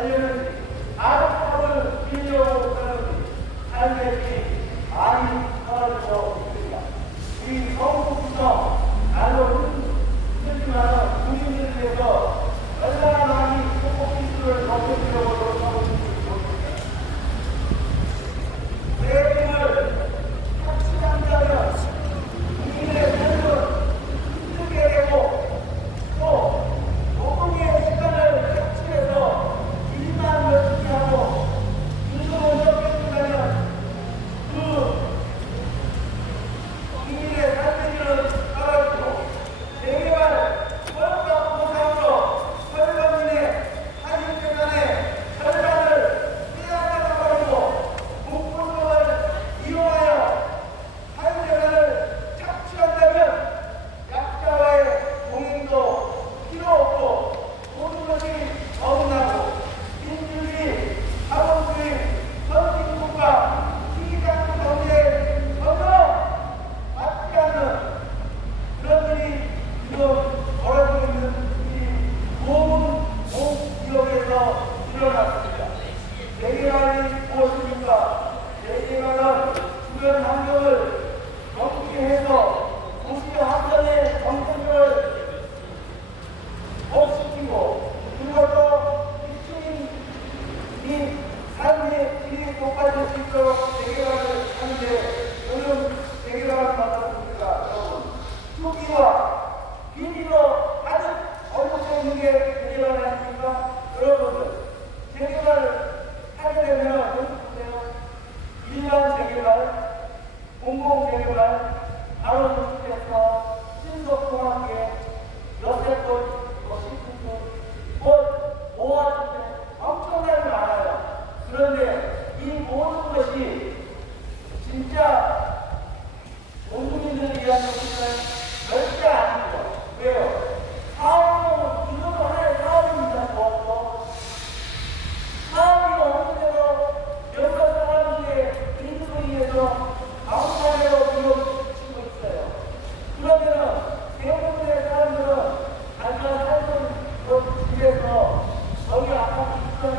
하려는지 아름답을 빌려고 하는지 삶의 많이 떨어져 있습니다. 우리 성북구청 나는 힘들지만 국민들을 위해서 얼마나 많이 소속 기술을 덮어주려고 노력하고 있는지 모르겠습니다. 내일을 착취한다면 국민의 삶을 힘들게 되고 또 노동의 시간을 착취해서 일만 열심히 하고 임금을 적게 준다면 그 국민의 삶의 질은 떨어지고 재개발 월가 보상으로 월가민의 사실재산의 절반을 빼앗아가버리고 국권력을 이용하여 사실재산을 착취한다면 약자와의 동행도 필요 없고 모든 것이 어긋나고 민주주의, 자본주의, 선진국가, 시장 경제에 전혀 맞지 않는 그런 일이 지금 벌어지고 있는 이 모든 공기업에서 일어났습니다. 재개발이 무엇입니까? 재개발은 주변 환경을 정비해서 도시 환경의 경쟁력을 없애고 그리고 시민이 삶의 질이 높아질 수 있도록 재개발을 하는데 저는 재개발을 맡았습니다. 여러분 투기와 비리로 가득 얽혀 있는 게 재개발 아닙니까? 여러분들 재개발을 하게 되면 여기 보세요. 일반 재개발, 공공 재개발, 바로 도시에서 신속통합계, 여세권, 모아주세 엄청나게 많아요. 그런데 이 모든 것이 진짜 공민들을 위한 것은 절대 아니죠. 왜요? 사업은 이것도 하나의 사업입니다. 그것도 사업이 어느 대로 여러 사람들의 인수에 의해서 아무사례로 이루어지고 있어요. 그러면은 대부분의 사람들은 자기가 살던 그 집에서 거기 아파트 입주하는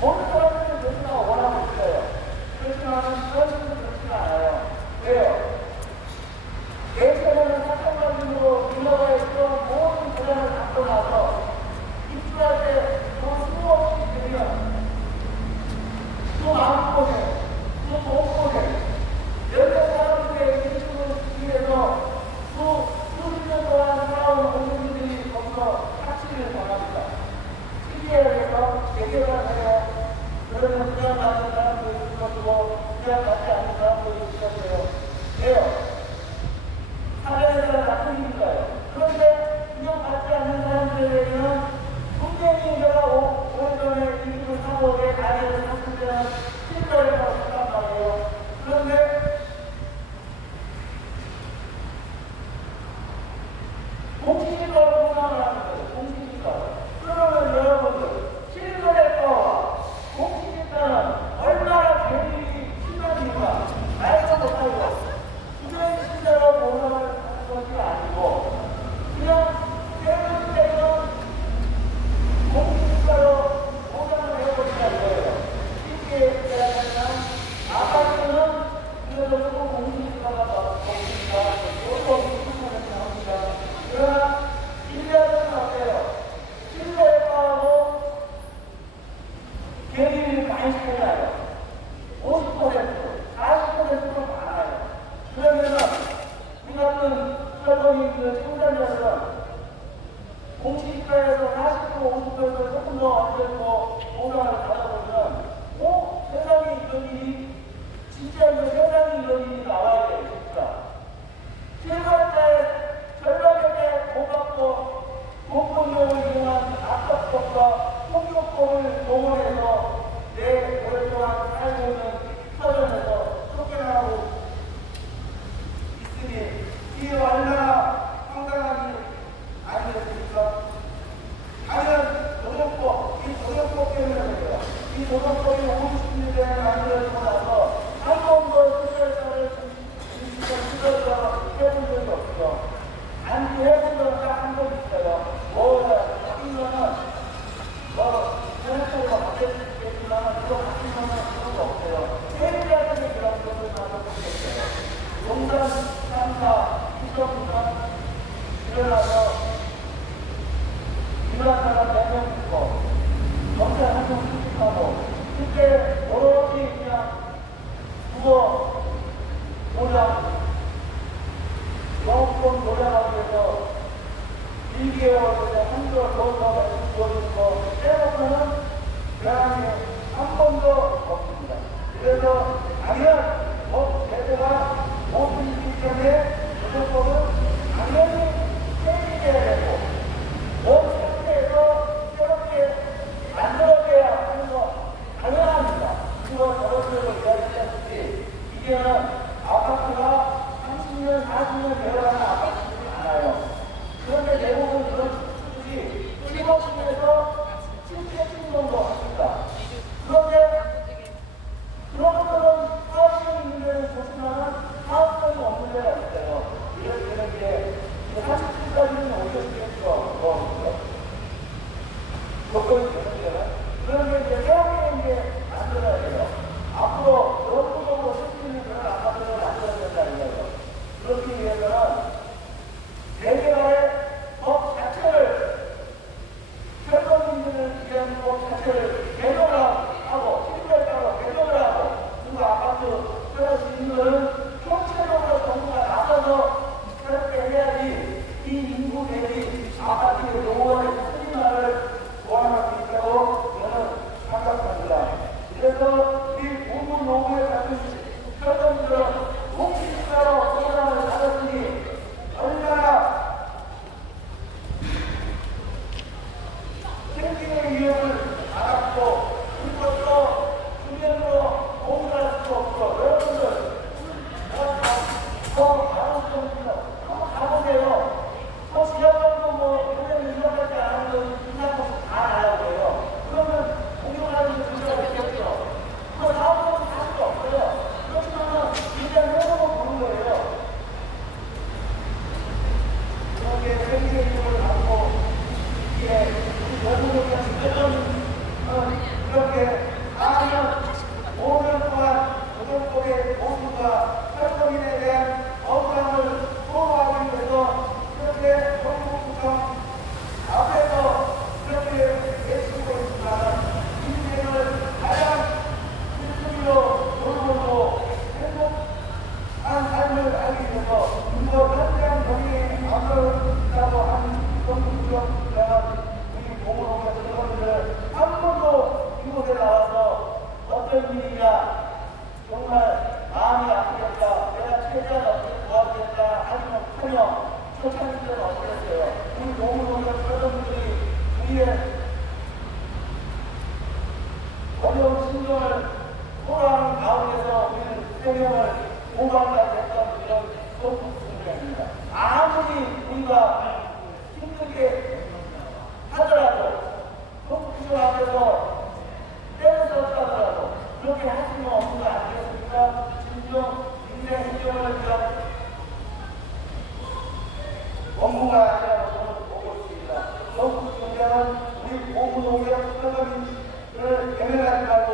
모든 사람들은 너무나 원하고 있어요. 그렇지만 현실은 그렇지가 않아요. 왜요? 예전에는 사건관리로 빌려가 있던 모든 불안을 갖고 나서 입주할 때더 수없이 되면 또 마음고생, 또 몸고생, 여러 사람들의 인식을 위해서 수십 년 동안 살아온 공무원들이 거기서 착취를 당합니다. 시기에서 재개발해요. 그러면 그냥 받는 사람도 있을 것이고 그냥 받지 않는 사람도 있을 것이에요. 왜요? 사회에서 나쁜 일인가요? 그런데 그냥 받지 않는 사람들에게는 분명히 내가 오래전에 일부를 사고 내 가게를 샀을 때는 실거래라고 생각한 말이에요. 그런데 공시지가로 생각을 하는 거예요. 공시지가. 그러면 여러분들 실거래가와 공시지가는 얼마나 괴리이 심합니까? 말도 못하고 주변 시대로 보상을 하는 것이 아니고 그냥 세금 때는 공시지가로 보상을 해버린다는 거예요. 쉽게 얘기하자면 아파트는 그래도 조금 공시지가가 공시지가 조금 나옵니다. 그러나 일자리는 어때요? 실거래가하고 괴리를 많이 시켜놔요. 50%, 40%로 많아요. 그러면은 우리 같은 설거지 생산자들은 공시지가에서 40%, 50%를 조금 더 얹어서 보상을 받아보면 세상에 이런 일이 진짜 이거 세상에 이런 일이 나와야 돼요. 진짜. 실거래가에 전략에 고맙고 공권력을 이용한 압박법과 폭력법을 동원해서 내 오랫동안 살고 있는 서점에서 쫓겨나고 있으니 이게 얼마나 황당한 그런데 이제 새롭게 이제 만들어야 돼요. 앞으로 영구적으로 쓸 수 있는 그런 아파트를 만들어야 된다 이거예요. 그렇기 위해서는 대개발의 법 자체를 철거민들을 위한 법 자체를 개정을 하고 실패하고 개정을 하고 그리고 아파트 새로 짓는 것은 총체적으로 정부가 나서서 새롭게 해야지 이 인구 대비 아파트의 노원의 수준화를 보완할 수 있다고 저는 생각합니다. 그래서 이 부분 노무에 같은 철거민들은 공식사로 소장을 받았으니 얼마나 생기의 위협을 알았고 그리고 또 주변으로 공유할 수 없고 여러분들 더 가능성입니다. 한번 가보세요. 지하철도 그냥 유명하지 않은 건 인상도 다 알아야 돼요. 그러면 공유하는 게 문제가 있겠죠. 다음으로 할 수도 없어요. 그렇지만 일단 해보고 보는 거예요. 그렇게 생기의 위협을 받고 이게 결국은 이렇게 4년, 5년 동안 고정법의 모습과 철거민에 대한 억울함을 소화하기 위해서 이렇게 정부구청 앞에서 이렇게 외치고 있지만 인생을 가장 일순위로 돌보고 행복한 삶을 하기 위해서 이거 현장 경영에 앞서다고 한 정부구청 우리 공무원과 직원들 한 번도 이곳에 나와서 어떤 일이냐 정말 마음이 아프겠다 내가 최대한 어떻게 도와주겠다 하지만 전혀 초창기 때는 어떻겠어요. 우리 공무원과 직원들이 우리의 어려운 심정을 토로하는 가운데서 우리는 생명을 보강까지 했던 이런 선풍습니다. 아무리 우리가 힘들게 하더라도 선풍 앞에서 때를 썼다더라도 그렇게 할 수는 없는 거 아니겠습니까? 진정 인생 행정을 위한 업무가 아니라고 저는 보고 있습니다. 전국 경장은 우리 고무농협 철거민을 외면하지 말고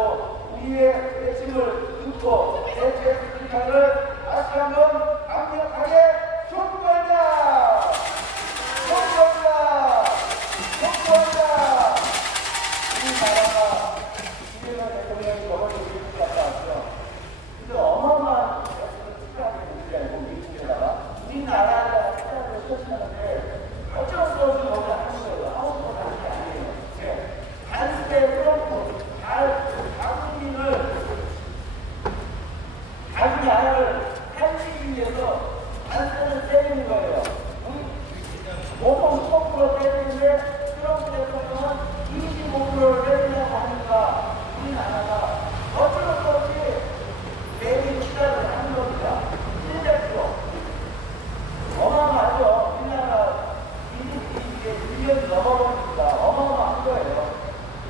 우리의 외침을 듣고 대체 실천을 다시 한번 강력하게 촉구한다! 촉구한다! 촉구한다! 이 나라가 이재명 대통령이 저번에 미국 갔다 왔죠. 근데 어마어마한 특별하게 문제 알고 미국에다가 우리나라가 특별하게 설치하는데 어쩔 수 없이 거기다 하는 거예요. 아무것도 다른 게 아니에요. 단순에 트럼프, 자국민을 자기 나라를 살리기 위해서 단순을 때리는 거예요. 보통 10% 때리는데 트럼프 대통령은 25%를 때리려고 하니까 우리나라가 어쩔 수 없이 대리 투자를 하는 겁니다. 700%. 어마어마하죠. 우리나라 이게 1년이 넘어버립니다. 어마어마한 거예요.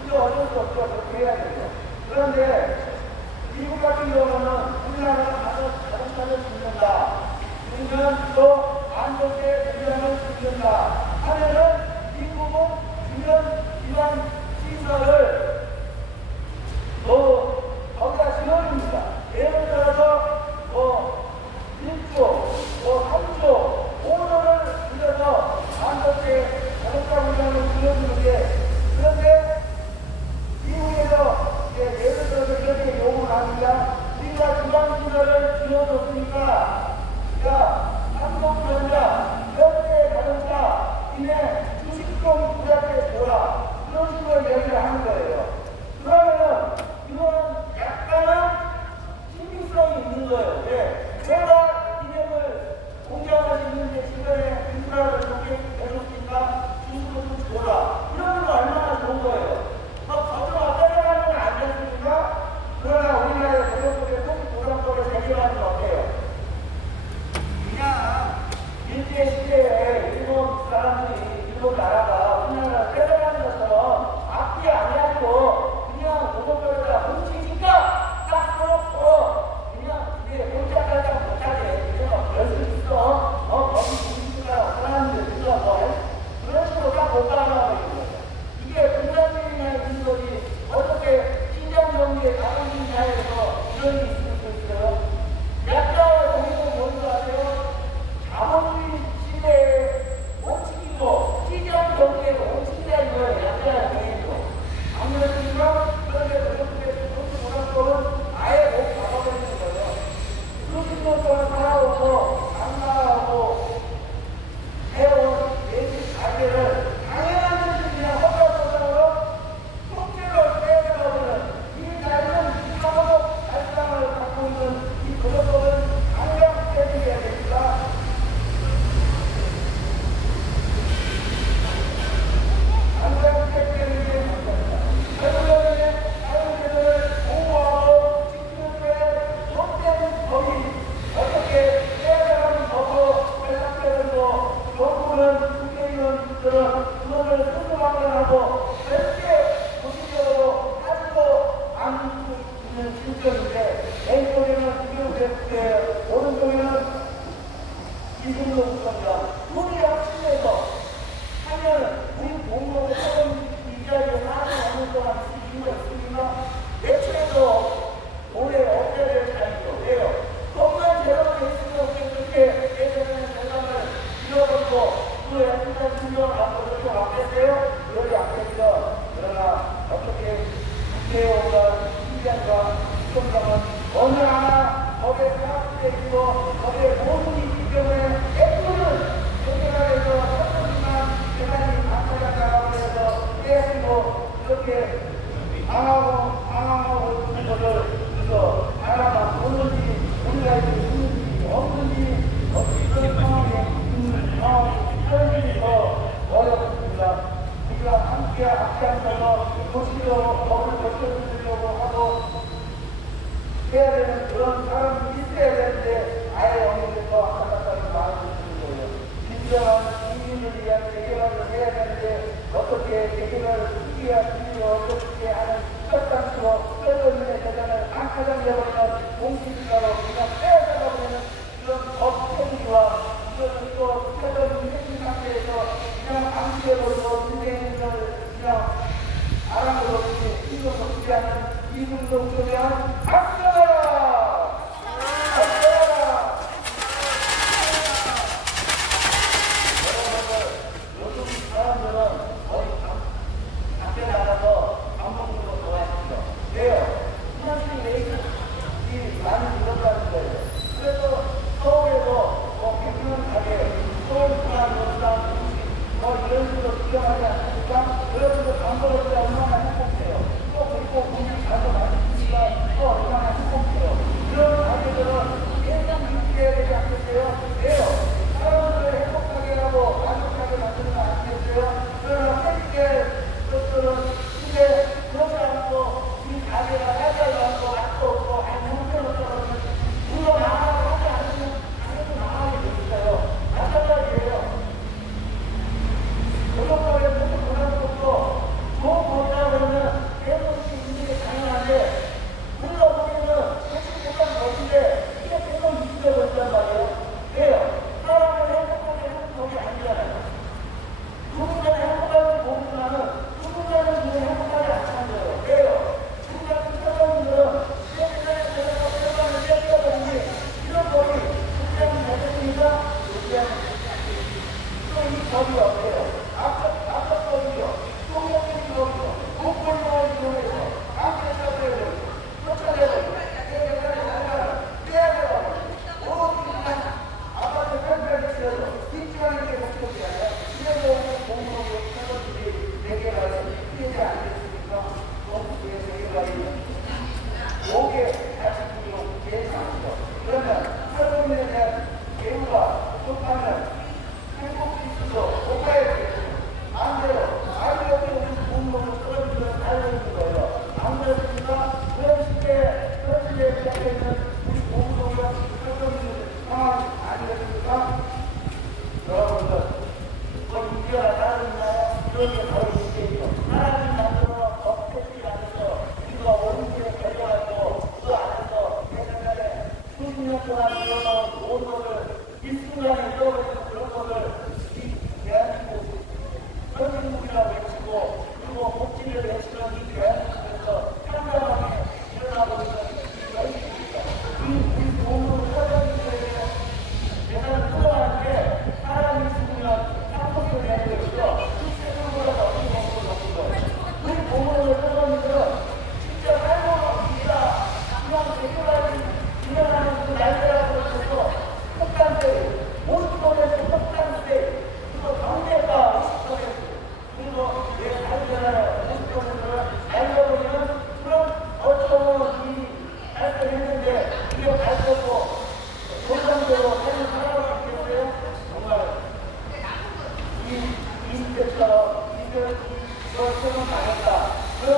이제 어쩔 수 없죠. 그렇게 해야 돼요. 그런데 미국 같은 경우는 우리나라가 가서 자동차를 짓는다. 그러면 또 안전대 대비하는 짓는다. 하면은 미국은 주변 기반 시설을 거기다 지원입니다. 예를 들어서 1조, 3조, 5조를 들여서 안전대 자동차 운전을 지원주는데 그런데 미국에서 예를 들어서 이렇게 요구를 합니다. 우리가 지방시설을 지어줬으니까 삼성전자, 현대자동차, 이내 주식권 부자재 줘라. 그런 식으로 얘기를 하는 거예요. 이재호가 신장과 시청장은 어느 하나 법에 사업되어 있고 법에 모든 있기 때문에 애초는 경찰에서 선생님만 대단히 강사장 나가고 해서 깨지고 이렇게 방황하고 있는 것을 그래서 하나가 오는지 우리가 있는지 없는지 어떤 상황에 있는 상황이 현실이 더 어렵습니다. 우리가 함께 앞장서서 도시로 법을 고쳐주려고 하고 해야 되는 그런 사람이 있어야 되는데 아예 없는데서 안타깝게 마음이 드는 거예요. 진정한 국민을 위한 대결을 해야 되는데 어떻게 대결을 수기하시고 어떻게 하는 첫 단추로 뼈저리의 대단을 강타장해버리는 공식가로 그냥 빼앗아버리는 그런 법행위와 이것을 또 뼈저리 생긴 상태에서 그냥 방치해버리고 인생을 그냥 아랑도 없이 힘도 없지 않는 이분도 없으면 박수하라! 박수하라! 여러분들 요즘 사람들은 거의 밖에 나가서 밥 먹는 거 좋아하시죠? 왜요? 그냥 매일이 많이 늘었다는 거예요. 그래서 서울에도 백년 가게, 서울 부산, 울산, 이런 식으로 구경하지 않습니까? 여러분들 밥 먹을 때 얼마나 행복해요. 또 그리고 국민 가서 맛있으니까 또 얼마나 행복해요. 그런 가게들은 예상 유지해야 되지 않겠어요? 왜요? 사람들을 행복하게 하고 만족하게 만드는 거 아니겠어요? 그러나 팬게 것들은 근데 그렇지 않고 이 가게가 살살도 않고 맛도 없고 형편없다고 하면 물론 나가고 하지 않으면 당연히 나가게 돼 있어요. 마찬가지예요. 노동법에 모두 권하는 것도 좋은 법이라 그러면 대부분이 있는 게 당연한데 우리가 보기에는 사실 못한 것인데 이게 계속 유지되고 있단 말이에요. 왜요? 사람을 행복하게 하는 법이 아니잖아요. 누군가는 행복하게 보지만은 누군가는 그냥 행복하지 않다는 거예요. 왜요? 누군가는 사람들은 내 세상에 내가 세상을 뺏겨버리니 이런 법이 굉장히 잘됐으니까 굉장히 또이 법이 어때요? 앞서 법이요. 소명의 법이요. 공권력을 이용해서 앞에 잡아내버리고 쫓아내버리고 빼앗아버리고 모든 아파트 펜트를 지어서 뒷지방에 목적이 아니라 그래도 공무원으로 사람들이 대결하는 피해지 않겠습니까? 공무원의 대결하는 요게 자식으로 제일 많죠. 그러면 사람들에 대한 배우가 부족하면 행복이 있어서 못 가야 되겠죠. 반대로 아이들이 우리 공무원을 떨어지면 살고 있는 거예요. 안 그렇습니까? 그런 시대에 시작되는 우리 공무원과 설정되는 상황이 아니겠습니까? 여러분들, 문제가 따르나요? 이런 게 바로 문제이죠. 사람이 만들어 법태지 안에서 우리가 원인을 결정하고 그 안에서 예전에 수십 년 동안 일어나온 모든 것을 일순간에 잃어버리는 그런 것을 이 대한민국 선진국이라고 외치고 그리고 복지를 외치는 이 대한민국에서 현장하게 일어나고 있는 이 현실입니다. 우리 공무원 사장님들에게 대단히 끌어가는 게 사람이 죽으면 상속을 내는 것이죠. 그 세금보다 높은 거예요. 우리 공무원을 사장님들은 진짜 살고 있다. 그냥 대결하지 일어나는 그 날짜라고 해서 폭탄세, 50%, 폭탄세, 그리고 경제가 50%, 그리고 왜 알잖아요. 50%를 알려보면 그럼 어쩌면 이 발표했는데 이게 발표고 정상적으로 삶을 살아갈 수 있겠어요? 정말 이 인격처럼 이걸 생각 당했다. 그런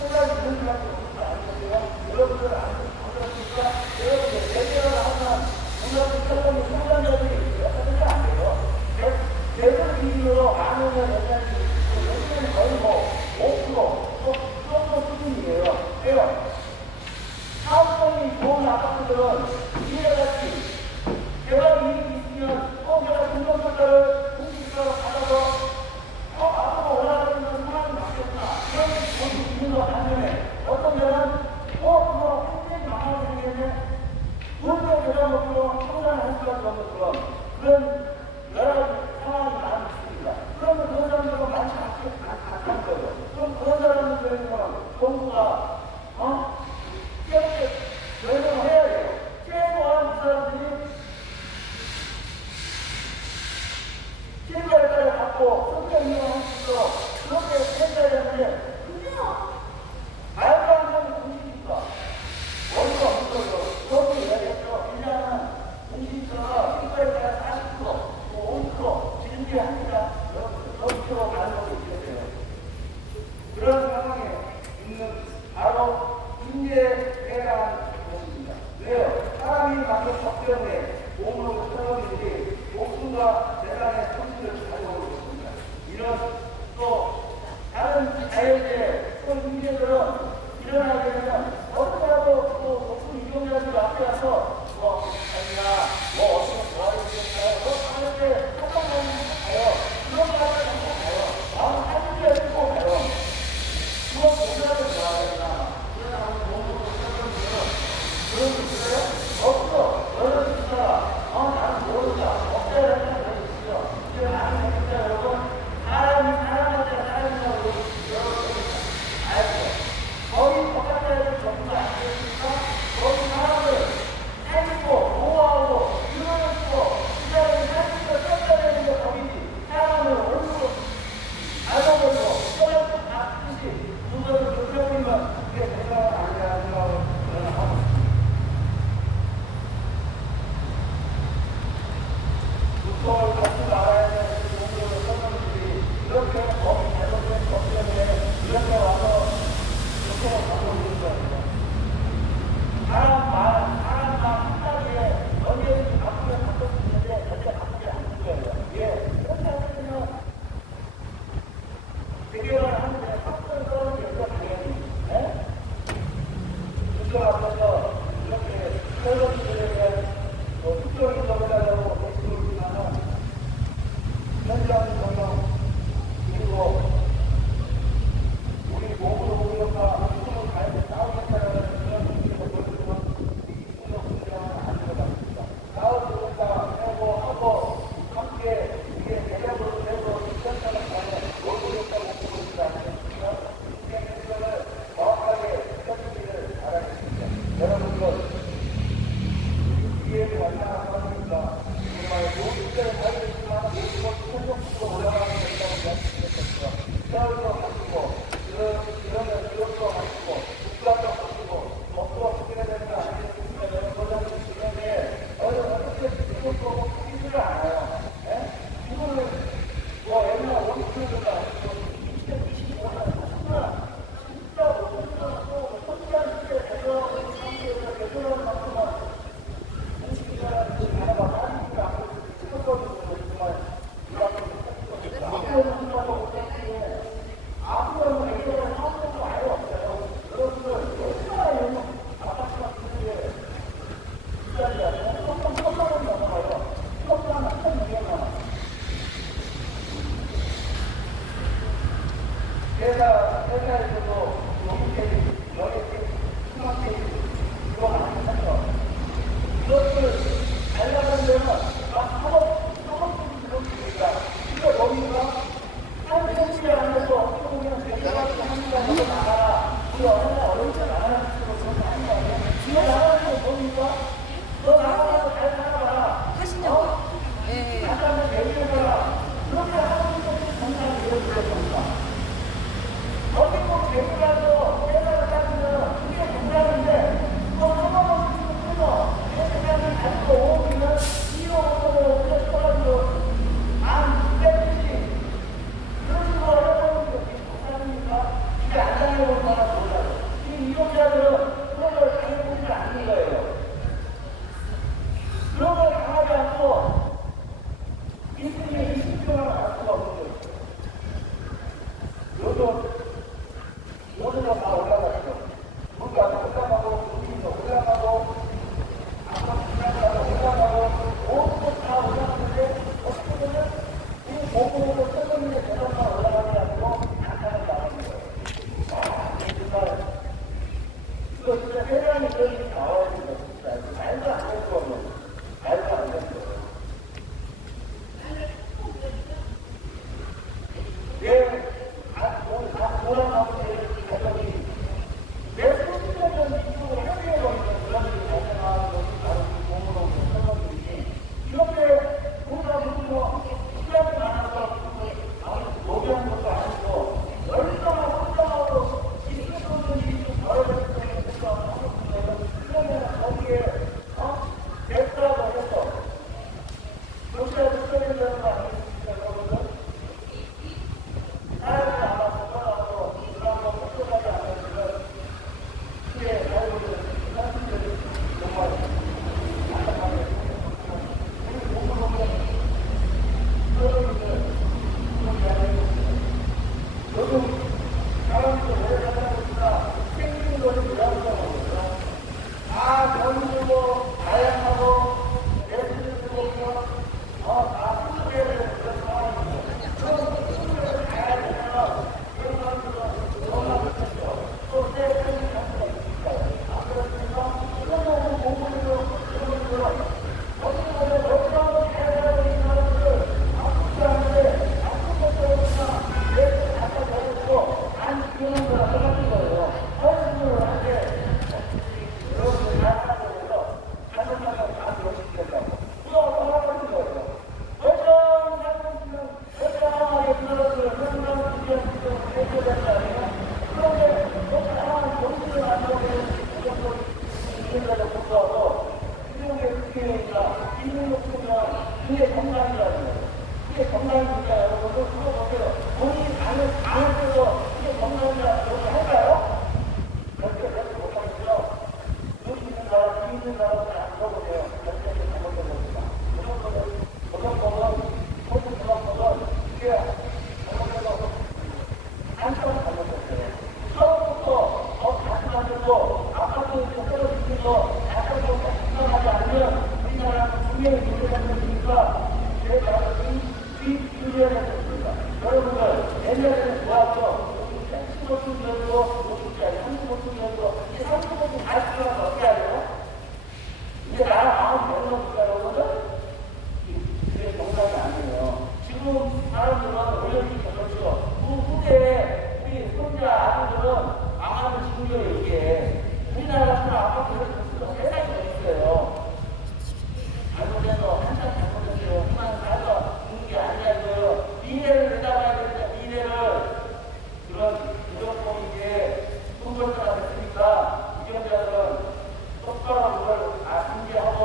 생각이 드는 수밖에 없는 거 아니겠어요? 여러분들 안 그렇습니까? 여러분들 대결을 하면 우리가 사람이 상관자들이 어떻게 안 돼요? 대결 기준으로 안 오면 여기는 거의 뭐 5%, 또 정도 수준이에요. 왜요? 사업성이 좋은 아파트들은 이해같이 내가 이익이 있으면 내가 중간평가를 공시가로 받아서 앞으로 올라가는 상황이 맞겠구나. 이런 것이 있는 거 반면에 어떤 데는 그거 굉장히 망하게 생겼네. 돈도 내려놓고 청산할 수밖에 없는 그런 여러 상황이 많이 있습니다. 그러면 그런 사람들은 많지 않은 거예요. 그럼 그런 사람들은 공부가 모두가 이렇게 결정을 해야 돼요. 최소한 이 사람들이 실력을 갖고 성격 이용할 수 있도록 그렇게 해줘야 되는데 그냥 말도 안 되는 공식이니까 어디가 없는 거죠. 그렇게 이야기했죠. 1년은 공식이가 실력에 따라 40%, 50% 지름길 합니다. 0% 가는 것도 있겠어요. 그런 상황에 있는 바로 인재에 해당하는 것입니다. 왜요? 사람이 만든 법 때문에 몸으로 살아오는지 목숨과 재산의 손실을 가져오고 있습니다. 이런 또 다른 자연재 또 인재들은 일어나게 되면 어떻게 하고 또 높은 이용자들 앞에 가서 아니야 어떻게 도와줄 수 있을까요? 하는데 한번만 가요. 그런 거 하면 가요. 마음 한줄에 쓰고 가요. 그거 보셔야 된다. 그러나 몸으로 살아오는 그런 거 있어요? 없어. 너는 진짜 나는 모른다. 없어야 된다는 거 있어요. 이제 많은 분들 여러분 사람한테 사람이라고 여러분 알죠? 거의 바깥에 전부가 안 되니까 거기 사람을 살리고 보호하고 유명하고 이 사람이 살리고 써야 되는 게 법이지. 사람을 얼굴로 알아보고 써야 다 뜻이 그거를 그렇게 보면 그게 대단한 아니라는 생각을 저는 하고 있습니다. 국토를 같이 알아야 되는 정도로 선생님들이 이렇게 법이 잘못된 것 때문에 이렇게 와서 이렇게 가고 있는 거예요. 사람 말 한마디에 언제든지 바꾸면 바꿀 수 있는데 절대 바꾸지 않는 거예요. 예, 그렇게 하면 대결을 하는데 확정을 떠는 게 있어 당연히. 국정 앞에서 이렇게 설거지들에 대한 특정인 점이라고 말씀드리지만 현장 경영 그리고 우리 몸으로 우리가 힘을 다해서 싸우겠다는 그런 의미에서 보여주면 이 분석 문제는 안 들어갑니다. 싸우겠다 하고 함께 이게 대답으로 해서 현장을 가면 얼굴했다고 보고 있지 않습니까? 이 생각을 정확하게 해주기를 바라겠습니다. 여러분들 이해를 만나는 것입니다. 정말 좋은 때를 살겠지만 모든 것이 천정적으로 올라가는 것이라고 말씀드렸습니다. 세월도 바꾸고 그러면 기업도 바꾸고 국가도 바꾸고 법도 바뀌어야 되는 거 아니겠습니까? 저는 그런 주변에 어떻게 이것도 바뀌지를 않아요. 이거는 옛날 50년대가 아니고 2025년 진짜 모든 것도 혼자 시대에 대처하고 있는 상태에서 대처하는 만큼은 회사에서도 영국계획, 여객계획, 수학계획 이거 많이 하죠. 이것을 알려는 데는 학업적인 그런 얘기가 이거 여기가 한 성질이 안에서 어떻게 보면 대표가지고 한국에서 나가라 우리 얼마나 어렵게 나가는 식으로 그런 거 하는 거 아니야? 이거 나가는 거 뭡니까? 너 나가서 잘 살아봐라 하시냐고요? 예. 나가면 내밀어봐라 그렇게 하는 것이 정상이 이렇게 될 겁니다. 어디 꼭 대표라도 회사를 따지면 그게 정상인데 그거 상관없이 끊어 회사를 가지고 오면 이용으로 그래 써가지고 안 빼듯이 그런 식으로 해보는 게 정상입니까? 이게 안 당해보는 사람 몰라요. 이 이용자들은 그런 걸 당해보지 않는 거예요. 그런 걸 당하지 않고 인생의 이 신경을 알 수가 없는 거예요. 요즘 모든 건 다 올라갔죠. 물가 올라가고, 물기도 올라가고, 아까 올라가고, 모든 것다 올라가는데, 어떻게 보면 이 몸으로 세금의 대상만 올라가지 않고, 약간은 나가는 거예요. 정말, 이거 진짜 세상에 그런 일이 나와야 되는 거 진짜. 말도 안 되는 거예요. 말도 안 되는 거예요. 왜, 돌아가고 가족이 30년도 이제 30년도 다시 들어가서 어떻게 하죠? 이제 나라 마음 열어놓을까요, 그거는? 그게 정상이 아니에요. 지금 사람들은 올림픽 그렇죠. 그 후대에 우리 손자 아들들은 망하는 중요해요, 이게. 우리나라 같은 아파트 이렇게 세상이 어딨어요. 잘못해서 한참 잘못했어요. 그만 가서 죽는 게 아니라 이거예요. 미래를 내다봐야 됩니다. 미래를. 그런 무조건 이게 손벌자가 됐으니까 유경자들은 똑바로 그걸 인지하고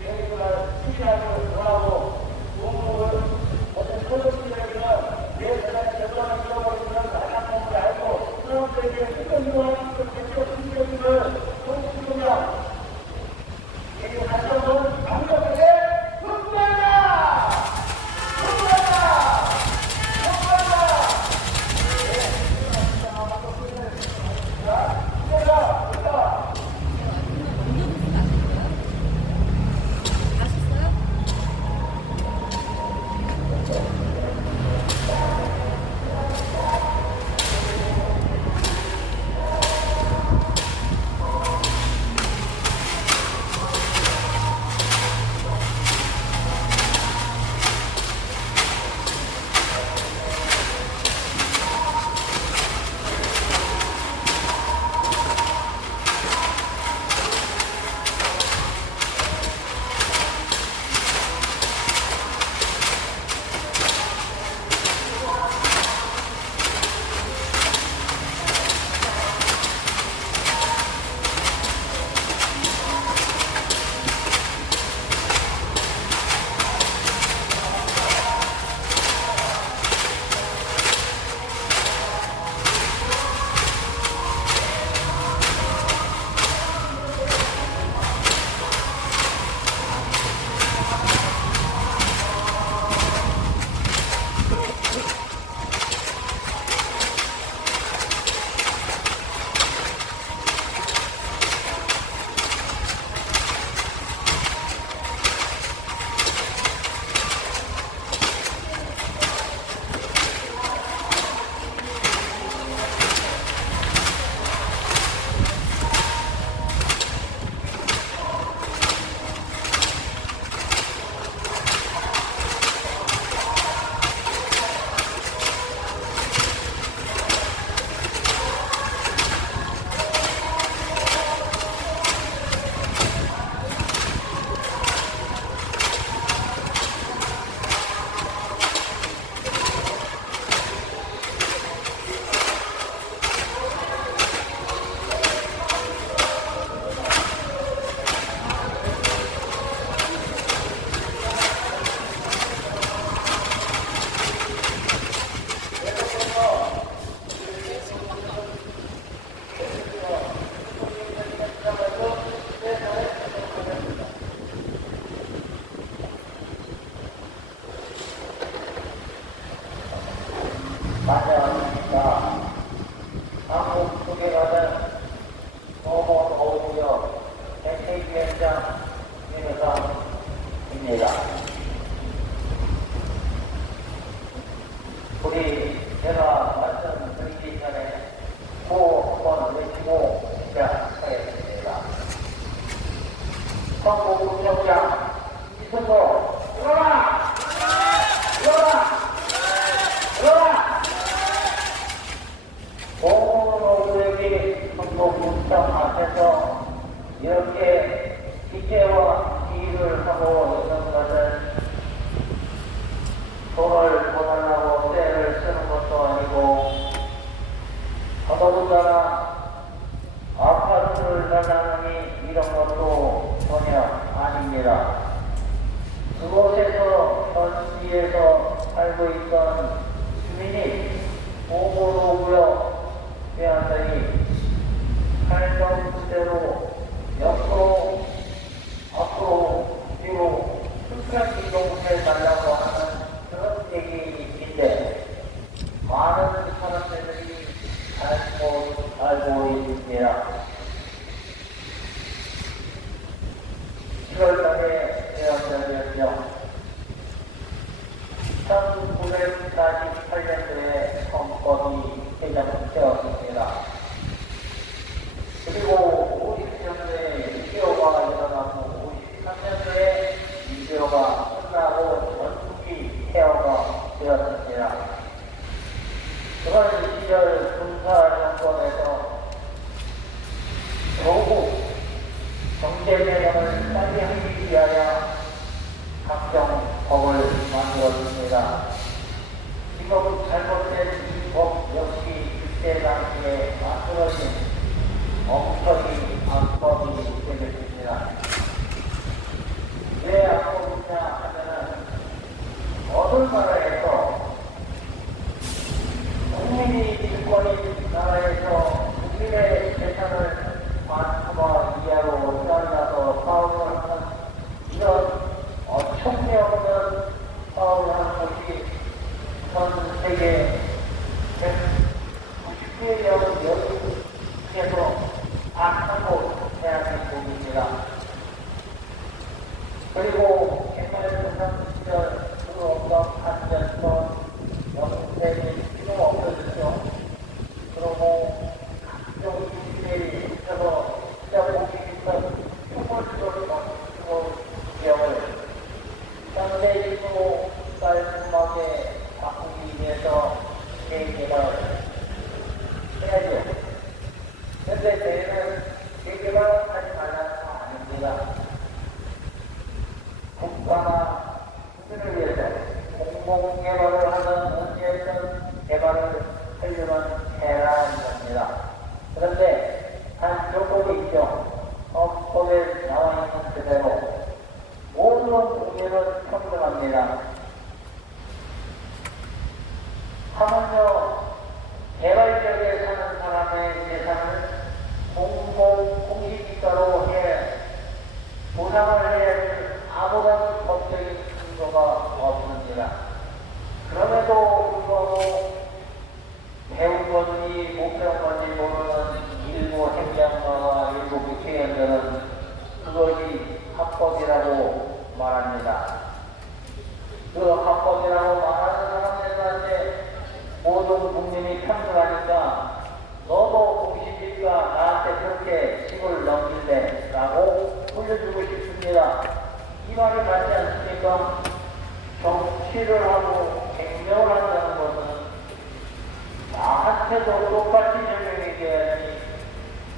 대외가 시민하고 원하고 공무를 어떤 소득시민에게는 내 재산이 결정을 잃어버리면 안타까운 걸 알고 그 사람들에게 행동이와 대체로 긍정을 소득시민이야. 이 다시 한번 강력하게 흑발다! 흑발다! 흑발다! 자, 이제가 됐다. 아셨어요? 맞아입니다. 한국 속에 가는 노원 어우지역 대체위원장 민우상입니다. 우리 제가 말씀드리기 전에 구호 한번 외치고 시작하겠습니다. 선거운동장 이승호 일어나! 일어나! 일어나! 공무원들에게 선거운동 앞에서 이렇게 기재와 시위를 하고 있는 것은 돈을 보달라고 떼를 쓰는 것도 아니고 더더군다나 아파트를 달라느니 이런 것도 전혀 아닙니다. 그곳에서 현지에서 살고 있던 주민이 보고로고요 회원들이 살던 그대로 옆으로 앞으로 뒤로 끝까지 이동해달라고 하는 그런 얘기인데 많은 사람들이 알고 있습니다. 7월달에 되었죠. 1948년도에 헌법이 개정되었습니다. 재산을 반토막 이하로 잘라서 파업을 하는 이런 총리 없는 파업을 하는 곳이 전 세계 190개 여기에서 악한 곳 대한민국입니다. 그리고 개발도상 시절 그 어떤 안전성 영세이 필요가 없어졌죠. 그러고 각종 일들이 있어서 진짜 보기 있던 흉물들을 만들고 기억을 현대인으로 깔끔하게 바꾸기 위해서 재개발을 해야죠. 근데 저희는 재개발하지 말라는 거 아닙니다. 국가나 국민을 위해서 공공개발을 하든 언제든 개발을 하려면 해라는 겁니다. 그런데 한 조건이 있죠. 헌법에 나와 있는 그대로 모든 국민은 평등합니다. 하물며 개발지역에 사는 사람의 재산을 공시지가로 해 보상을 해야 아무런 법적인 근거가 없습니다. 그럼에도 불구하고 배운 건지 못 배운 건지 모르는 일부 행정가와 일부 국회의원들은 그것이 합법이라고 말합니다. 그 합법이라고 말하는 사람들한테 모든 국민이 평등하니까 너도 공시지가 나한테 그렇게 힘을 넘길래 라고 올려주고 싶습니다. 이 말이 맞지 않습니까? 정치를 하고 행정을 한다는 것은 나한테도 똑같이 적용이 돼야지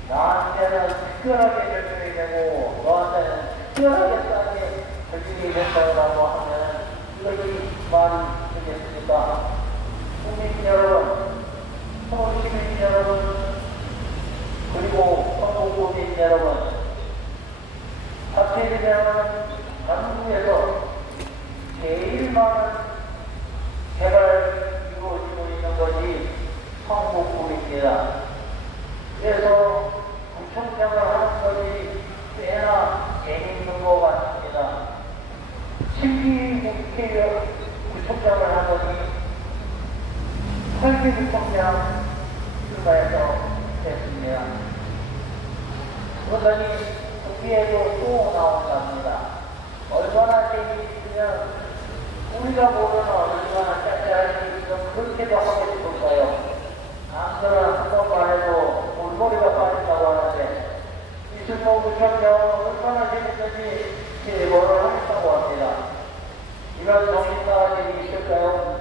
나한테는 특별하게 적용이 되고 너한테는 특별하게 싸게 적용이 된다고 하면 이것이 말이 되겠습니까? 국민 여러분, 서울시민 여러분, 그리고 서울국민 여러분, 하필이면 한국에서 제일 많은 개발이 이루어지고 있는 것이 성북구입니다. 그래서 구청장을 하는 것이 꽤나 재미있는 것 같습니다. 신기국회의원 구청장을 하더니 설계구청장 출마해서 됐습니다. 그러더니 국회에도 또 나온답니다. 얼마나 재미있으면 우리가 모르는 얼마나 짭짤한 일이 그렇게도 하고 싶을까요? 남들은 한 번만 해도 골머리가 빠진다고 하는데 이승모 구청장은 얼마나 재밌는지 제보를 하겠다고 합니다. 이런 정신나가짐이 있을까요?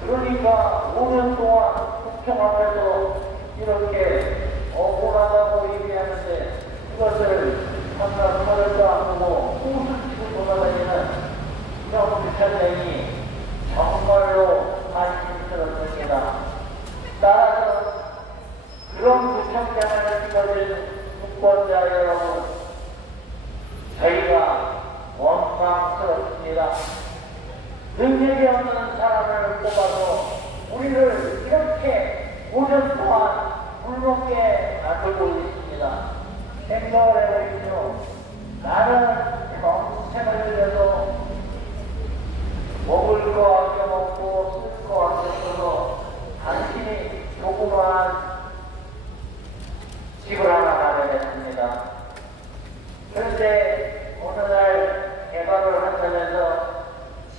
그러니까 5년 동안 국정 앞에서 이렇게 억울하다고 얘기하는데 이것을 상상하려도 안 보고 웃을 치고 돌아다니는 이런 부처장이 정말로 안심스럽습니다. 따라서 그런 부처장을 찍어준 유권자 여러분, 저희가 원망스럽습니다. 능력이 없는 사람을 뽑아서 우리를 이렇게 5년 동안 굶먹게 만들고 있습니다. 생각을 해보십시오. 나는 평생을 들여서 먹을 거 아껴 먹고 쓸 거 아껴 써서 당신이 조그마한 집을 하나 마련했습니다. 그런데 어느 날 개발을 한다면서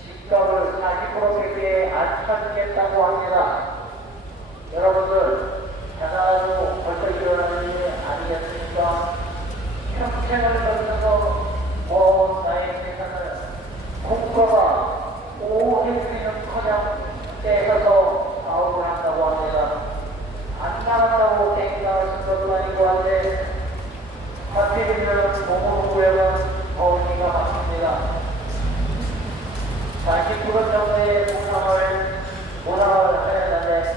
집값을 40%밖에 안 찾겠다고 합니다. 여러분들 하나로 벌써 일어나는 일 아니겠습니까? 평생을 걸쳐서 모은 나의 재산을 국가가 오해주기는커녕 떼서서 사업을 한다고 합니다. 안 나간다고 땡나가신 것도 아니고 한데 하필이면 공무원 구역은 어울리가 많습니다. 40% 정도의 보상을 하였는데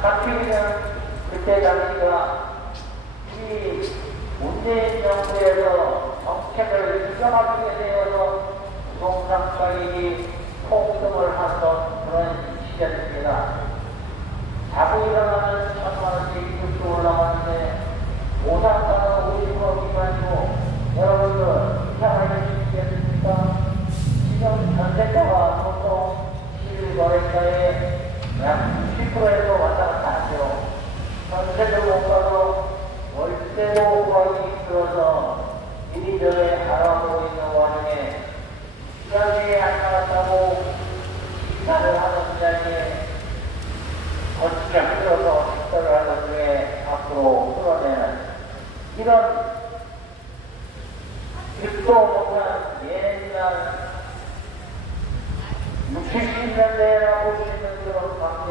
하필이면 그때 당시가 이 문재인 정부에서 정책을 기가 막히게 되어서 부동산 가격이 폭등을 하던 그런 시절입니다. 자고 일어나면 1,000만 원씩 이렇게 올라가는데 오산가는 50억 미만이고 여러분들 이상하게 주시겠습니까? 지금 전세가가 보통 실거래가의 약 10%에서 왔다 갔다 하죠. 전세도 못 가도 월세도 구하기 힘들어서 이리저리 알아보고 있는 와중에 시간이 안 나갔다고 식사를 하는 자리에 어떻게 힘들어서 식사를 하는 중에 앞으로 풀어내는 이런 듣도 못한 옛날 60, 70년대라고 볼 수 있는 그런 관계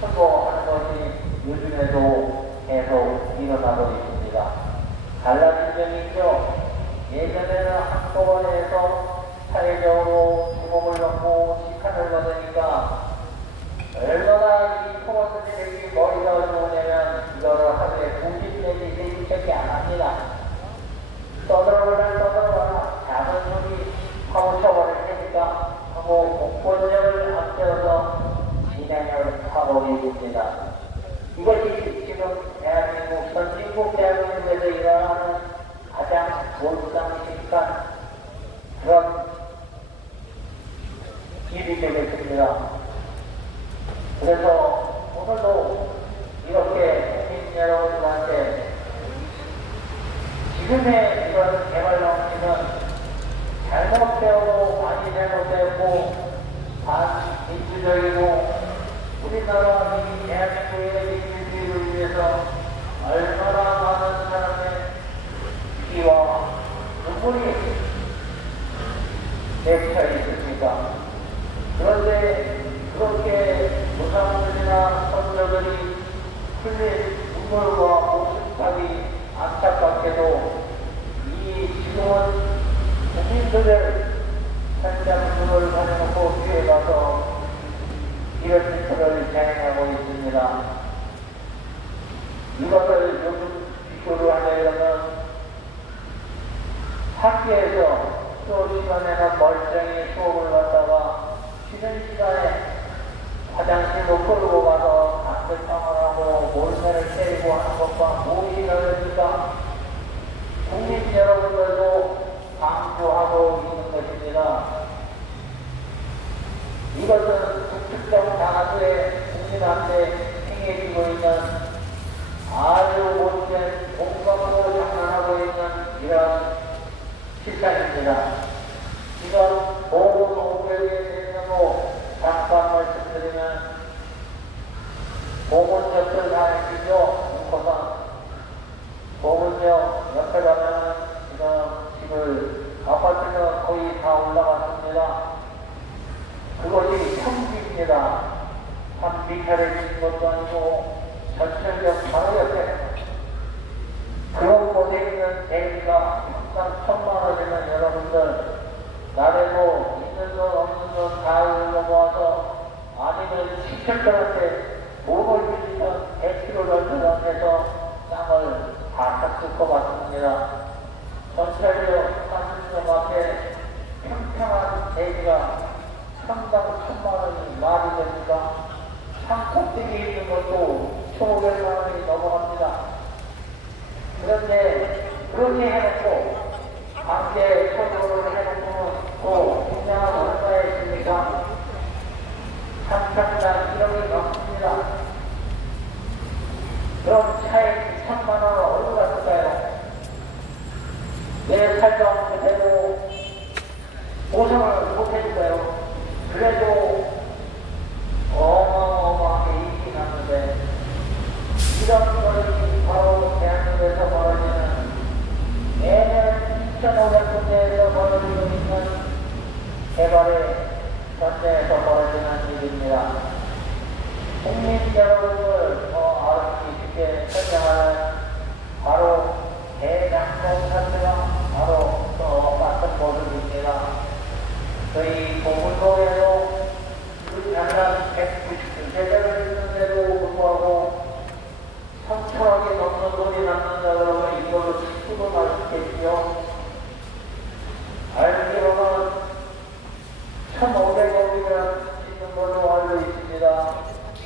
선거하는 것이 요즘에도 계속 일어나고 있습니다. 달라진 점이 있죠. 예전에는 한꺼번에서 사회적으로 주목을 받고 시간을 받으니까 얼마나 이 토마스들이 머리가 좋으냐면 이거를 하루에 90내지 100밖에 안 합니다. 떠들어보라 작은 소리 파고쳐버릴 테니까 하고 목본력을 앞세워서 진행을 하고 있습니다. 이것이 지금 대한민국 선진국 대한민국에서 일어나는 가장 몰상식한 그런 일이 되겠습니다. 그래서 오늘도 이렇게 국민 여러분들한테 지금의 이런 개발 방식은 잘못되고 많이 잘못되고 반민주적이고 우리나라 이 대한민국의 민주주의를 위해서 얼마나 많은 사람의 피와 눈물이 맺혀 있습니까? 그런데 그렇게 무상들이나 선조들이 흘린 눈물과 목숨값이 안타깝게도 이 지금은 국민들의 현장들을 가져놓고 뒤에 가서 이런 짓을 진행하고 있습니다. 이것을 요즘 비교를 하려면 학교에서 수업 시간에는 멀쩡히 수업을 갖다가 쉬는 시간에 화장실로 끌고 가서 담배탕을 하고 몰매를 때리고 하는 것과 무엇이 다릅니까? 국민 여러분들도 강조하고 있는 것입니다. 이것은 특정 다수의 국민한테 행해지고 있는 아주 못된 공감으로 장난하고 있는 이런 실상입니다. 이건 보건노무부에 대해서 잠깐 말씀드리면 보건역을 가시죠. 인코산 보건역 옆에 가면 이런 집을 아파트가 거의 다 올라갔습니다. 그것이 평지입니다. 3미터를 진 것도 아니고 전철역 바로 옆에 그런 곳에 있는 대기가 항상 1000만원이면 여러분들 나라도 있는 돈 없는 돈 다 흘러모아서 아니면 시청자한테 돈을 주시면 100km를 들어가서 땅을 다 샀을 것 같습니다. 전철역 30년 앞에 평평한 대기가 상당 1000만원이 말이 됩니까? 산꼭대기에 있는 것도 1500만원이 넘어갑니다. 그런데 그렇게 해놓고 관계 처벌을 해놓고는 또 분양은 얼마에 있습니까? 3천당 1억이 넘습니다. 그럼 차액 1000만원을 어디로 갔을까요? 내 살던 그대로 보상을 못해줄까요? 그래도 어마어마하게 인기 났는데 이런 것이 바로 대한민국에서 벌어지는 매년 2,500군데에서 벌어지고 있는 개발의 전쟁에서 벌어지는 일입니다. 국민 여러분들 더 알기 쉽게 설명하는 바로 대장동 사태가 바로 또 같은 모습입니다. 저희 보문동에도 그 장난 190세대를 있는데도 불구하고 3천억이 넘는 돈이 남는다 그러면 이걸로 치수도 맛있겠지요. 알기로는 1,500억이나 있는 걸로 알고 있습니다.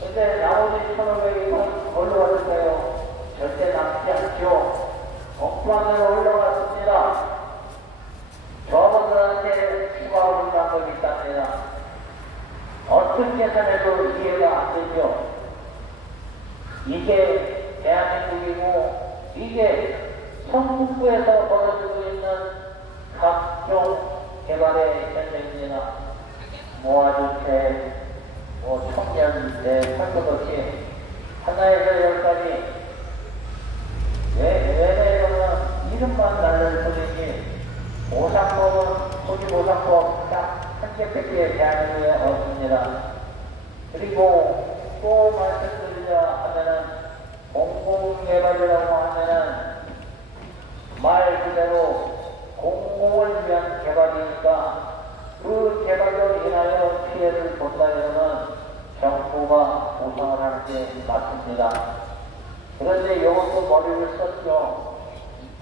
근데 나머지 1,500억은 어디로 갔을까요? 법관으로 올라갔습니다. 저분들한테 추가하는 방법이 있답니다. 어떻게 계산해도 이해가 안 되죠. 이게 대한민국이고 이게 성북구에서 벌어지고 있는 각종 개발의 현장입니다. 모아주택, 청년주택, 할 것 없이 하나에서 열까지 왜 그러면 이름만 날릴 뿐이지 보상법은 소지보상법 딱 한 개밖에 대한민국에 없습니다. 그리고 또 말씀드리자 하면은 공공개발이라고 하면은 말 그대로 공공을 위한 개발이니까 그 개발로 인하여 피해를 본다면은 정부가 보상을 하는 게 맞습니다. 그런데 이것도 머리를 썼죠.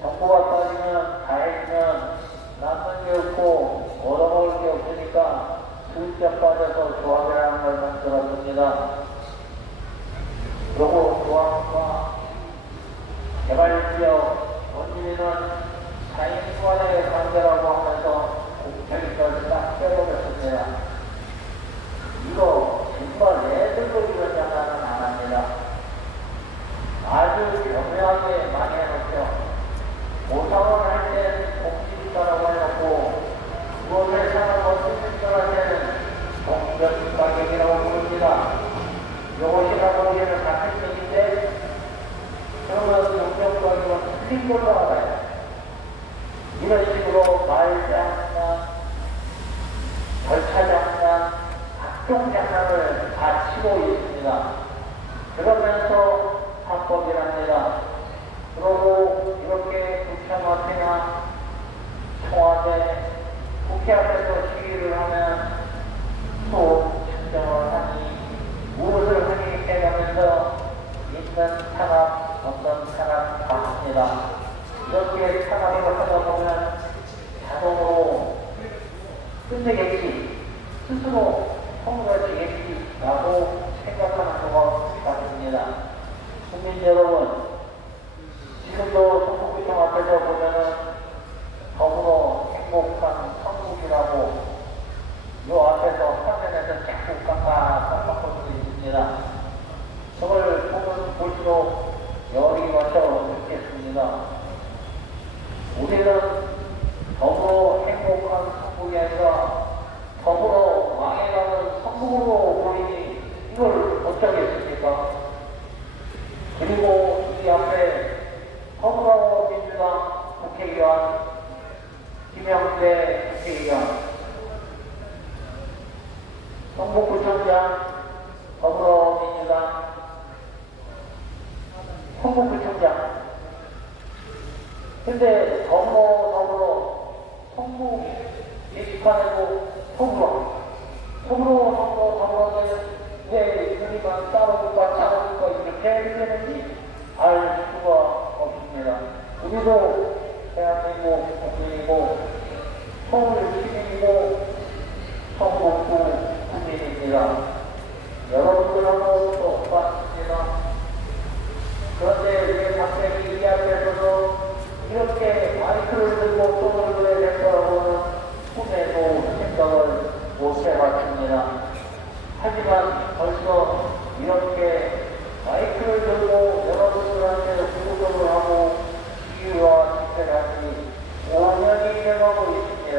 정부가 빠지면 다 해주면 남는 게 없고 얻어먹을 게 없으니까 슬쩍 빠져서 조합이라는 걸 만들었습니다. 그리고 조합과 개발지역 원주민은 사인과의 관계라고 하면서 공평을 딱 빼버렸습니다. 이거 정말 애들도 이런 장난은 안 합니다. 아주 교묘하게 많이 해놓죠. 보상을 할 때는 공직가라고 해놓고 그것을 사는 원주민들한테는 공정가격이라고 부릅니다. 이것이라고 우리는 같은 얘기인데 그러면 공정가격은 틀린 걸로 알아요. 이런 식으로 말장난, 절차장난, 각종 장난을 다 치고 있습니다. 그러면서 합법이랍니다. 그러고 이렇게 국회 앞이나 청와대, 국회 앞에서 시위를 하면 또 측정을 하니 무엇을 하니 해가면서 있는 탄압, 없는 탄압 다 합니다. 이렇게 탄압을 하다 보면 자동으로 끝내겠지, 스스로 통과지겠지라고 생각하는 것 같습니다. 국민 여러분, 지금도 성북구청 앞에서 보면은 더불어 행복한 성북이라고 요 앞에서 화면에서 자꾸 깜빡깜빡거리고 있습니다. 저걸 보면 볼수록 열이 와서 느꼈습니다. 우리는 더불어 행복한 성북이 아니라 더불어 망해가는 성북으로 보이니 이걸 어쩌겠습니까? 그리고 이 앞에 더불어민주당 국회의원, 김영대 국회의원, 성북구청장, 더불어민주당, 성북구청장. 근데 더불어 성북 게시판에도 더불어는 왜 우리가 싸우니까 이렇게 되는지 알 수가 없습니다. 우리도 대한민국 국민이고 서울 시민이고 성북구 국민입니다. 여러분들하고 똑같습니다. 그런데 왜 갑자기 이 앞에서도 이렇게 마이크를 들고 손을 들어야 될 거라고는 꿈에도 생각을 못 해봤습니다. 하지만 벌써 이렇게 마이크를 들고 여러분들한테 구독을 하고 시위와 집회를 하니 5년이 돼가고 있습니다.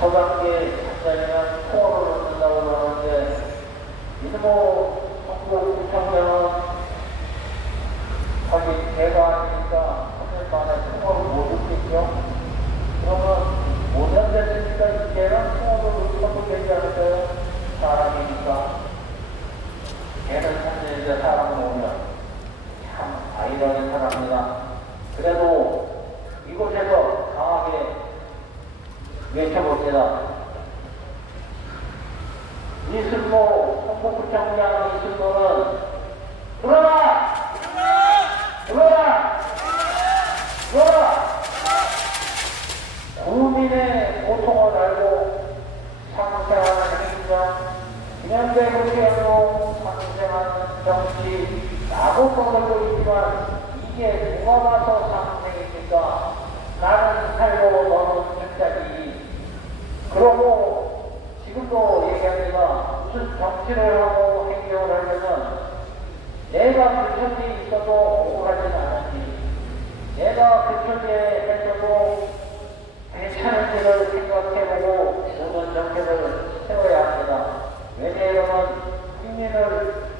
서당계 장자면 코어를 얻는다고 그러는데 이놈의 성북구청장은 자기 개가 아니니까 3년 만에 코어를 못 얻겠죠. 그러면 5년 됐으니까 이제는 코어를 얻어도 되지 않을까요? 사람이니까. 개는 3년인데 사람을 오면 참 아이러니컬합니다. 그래도 이곳에서 강하게 외쳐봅니다. 이승모 성북구청장 이승모는 들어라! 들어라! 들어라! 국민의 고통을 알고 상생하는 행정, 김현대 국회의원으로 상생하는 정치, 라고 떠들고 있지만 이게 누가 봐서 상생입니까? 나는 살고 너는 죽자지. 그러고 지금도 얘기합니다. 무슨 정치를 하고 행정을 하려면 내가 그 처지에 있어도 억울하진 않은지, 내가 그 처지에 있어도 괜찮은지를 생각해보고 모든 정책을 세워야 합니다. 왜냐하면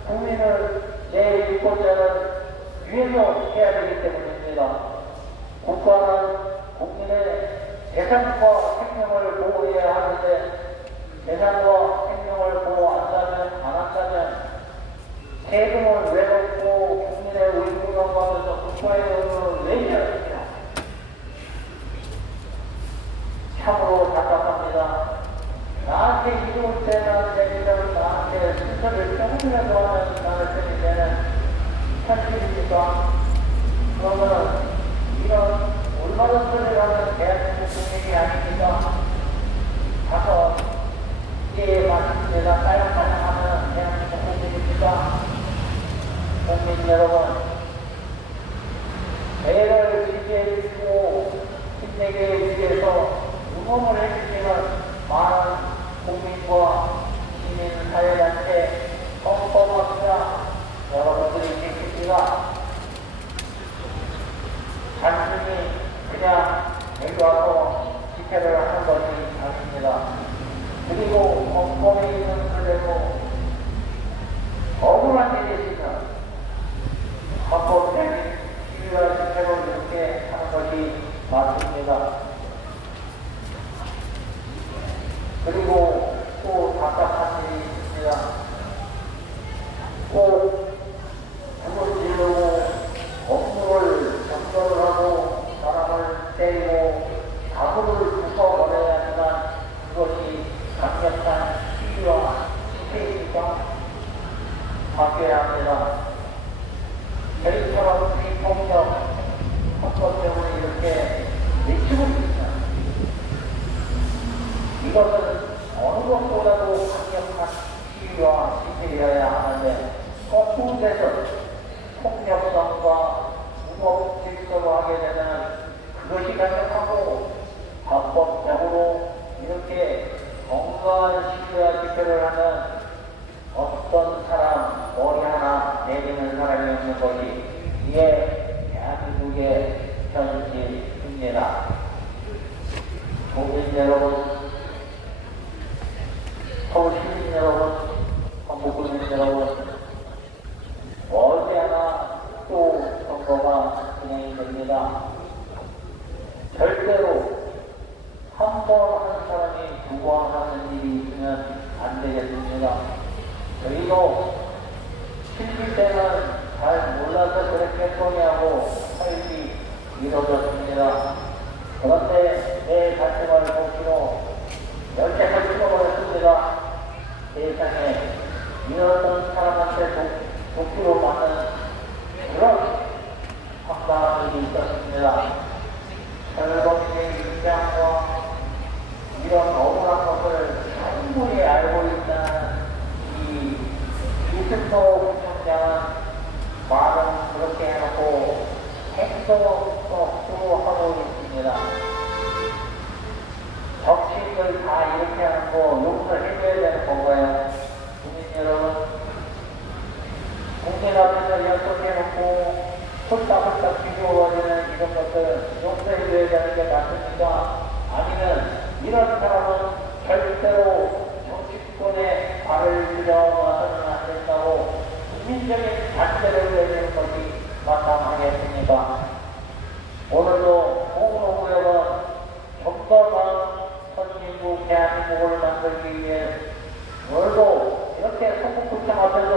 국민을 내 유권자를 위해서 해야 되기 때문입니다. 국가는 국민의 재산과 생명을 보호해야 하는데 재산과 생명을 보호 안 한다면 세금을 왜 넣고 국민의 의무를 하면서 국가의 의무를 왜 해야 되냐. 참으로 답답합니다. 나한테 이룰 때는 내기를 나한테 순서를 조금이라도 하는 나를 때는 현실입니까? 그러면 이런 올바른 소리를 하는 대한민국 국민이 아닙니까? 가서 이게 맞습니다. 딸랑딸랑하면 대한민국 국민입니까? 국민 여러분, 매를 지지해 주시고 힘내게 위해서 응원을 해주시는 많은 국민과 시민사회단체 헌법학자 여러분들이 계십니다. 단순히 그냥 여기 와서 집회를 하는 것이 아닙니다. 그리고 헌법에 있는 그대로 억울한 일이 있으면 헌법적인 시위와 집회를 이렇게 하는 것이 맞습니다. 그리고 또 답답한 일이 있습니다. 꼭 불을 지르고 업무를 정전을 하고 사람을 때리고 가구를 부숴버려야지만 그것이 강력한 시위와 집회입니까? 바뀌어야 합니다. 저희처럼 비폭력 헌법 때문에 이렇게 외치고 있습니다. 이것은 어느 것보다도 강력한 시위와 집회여야 하는데 거꾸로 돼서 폭력성과 무법 질서로 하게 되면 그것이 강력하고 합법적으로 이렇게 건강한 시위와 집회를 하면 어떤 사람 머리 하나 내리는 사람이 없는 것이 이게 대한민국의 현실입니다. 국민 여러분, 서울 시민 여러분, 한국 국민 여러분, 언제나 또 선거가 진행이 됩니다. 절대로 한 번 하는 사람이 두 번 하는 일이 있으면 안 되겠습니다. 저희도 실질 때는 잘 몰라서 그랬겠거냐고 사실이 이루어졌습니다. 그런데 내 가슴을 보시로 열쇠를 찍어버렸습니다. 세상에 이런 사람한테 도끼로 맞는 그런 황당한 일이 있었습니다. 철범의 입장과 이런 억울한 것을 충분히 알고 있는 이 이승도 부총장은 말은 그렇게 해놓고 행동은 없고 하고 있습니다. 정치인들 다 이렇게 하는 거 용서해줘야 되는 건가요? 국민 여러분, 국민 앞에서 약속해놓고 홀딱홀딱 비교하는 이런 것들 용서해줘야 되는 게 맞습니까? 아니면 이런 사람은 절대로 정치권에 발을 들여와서는 안 된다고 국민적인 잔재를 내는 것이 마땅하겠습니까? 오늘도 홍콩구역은 좀 더 나은 선진국 대한민국을 만들기 위해 오늘도 이렇게 선거구청 앞에서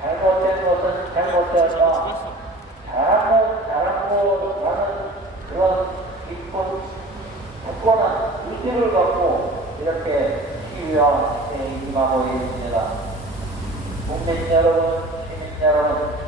잘못된 것은 잘못되었다, 잘한 거라는 그런 깊은 굳건한 의지를 갖고 이렇게 시위와 임하고 있습니다. 국민 여러분, 시민 여러분,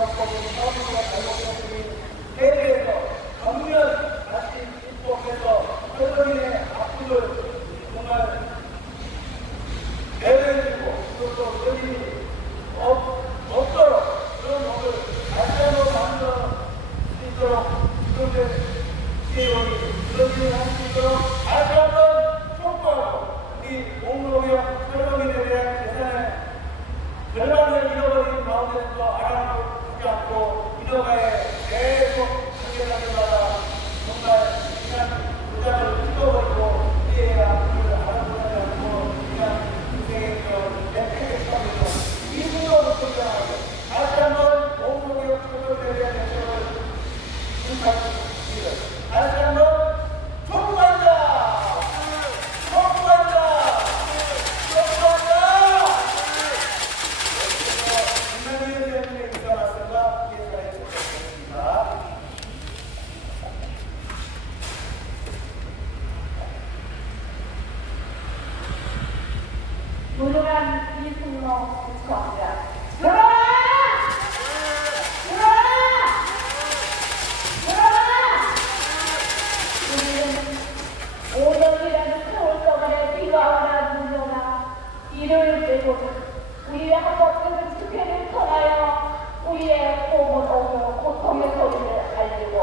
정법은 사업부가 잘못했으니 대비해서 정면 다시 입법해서 현역인의 아픔을 정말 배려해주고 또 여기 없도록 그런 법을 다시 한번 만들어 수 있도록 이동재 시의원이 그런 일을 할 수 있도록 다시 한번 촉구하고 우리 공로역 현역인에 대한 재산을 절반을 잃어버린 가운데서 알아보지 않고 인허가에 계속 관계할 때마다 정말 그냥 부담을 찍어버리고 우리의 아픔을 알아보지 않고 그냥 인생의 그런 내 처음이고 이분도 걱정하고 다시 한번 공동역 현역에 대한 대책을 부탁드립니다. 다시 한번 촉구한다! 촉구한다! 촉구한다! 김만희의원님의 인사 말씀과 인사해 주셨습니다. 무능한 이승로 부처입니다. 들어라! 들어라! 들어라! 우리는 5년이라는 세월 동안에 비가 오나 눈이 오나 이를 빼고는 우리의 합법적인 집회를 통하여 우리의 몸은 오고 고통의 소리를 알리고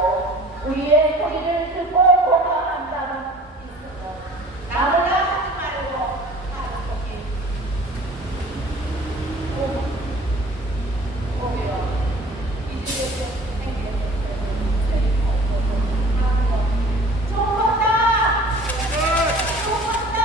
우리의 소리를 듣고 공감한다는 이승로 나무나 하지 말고 하는 속이 오히려 이들에게 생기는 좋았다! 좋았다! 좋았다!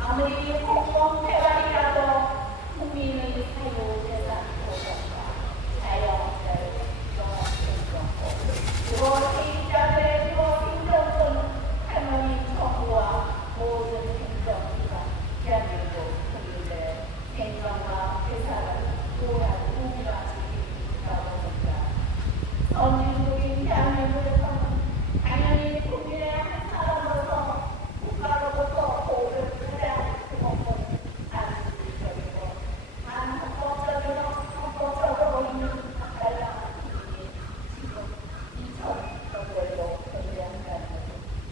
아무리 공공폐활이라도 국민의 사유 재산 보전과 자영업자를 영업했었고 그리고 세입자들의 주로 행정권 할머니 정부와 모든 행정기관 대한민국 국민들의 생명과 재산을 보호하는 우리가 지키라고 합니다. 선진국인 대한민국에서는 당연히 국민의 한 사람으로서 국가로부터 보호를 가장 금없는 안수적이고 한헌법적으로 있는 다양한 기준이 지금 2000년대로 존재한다는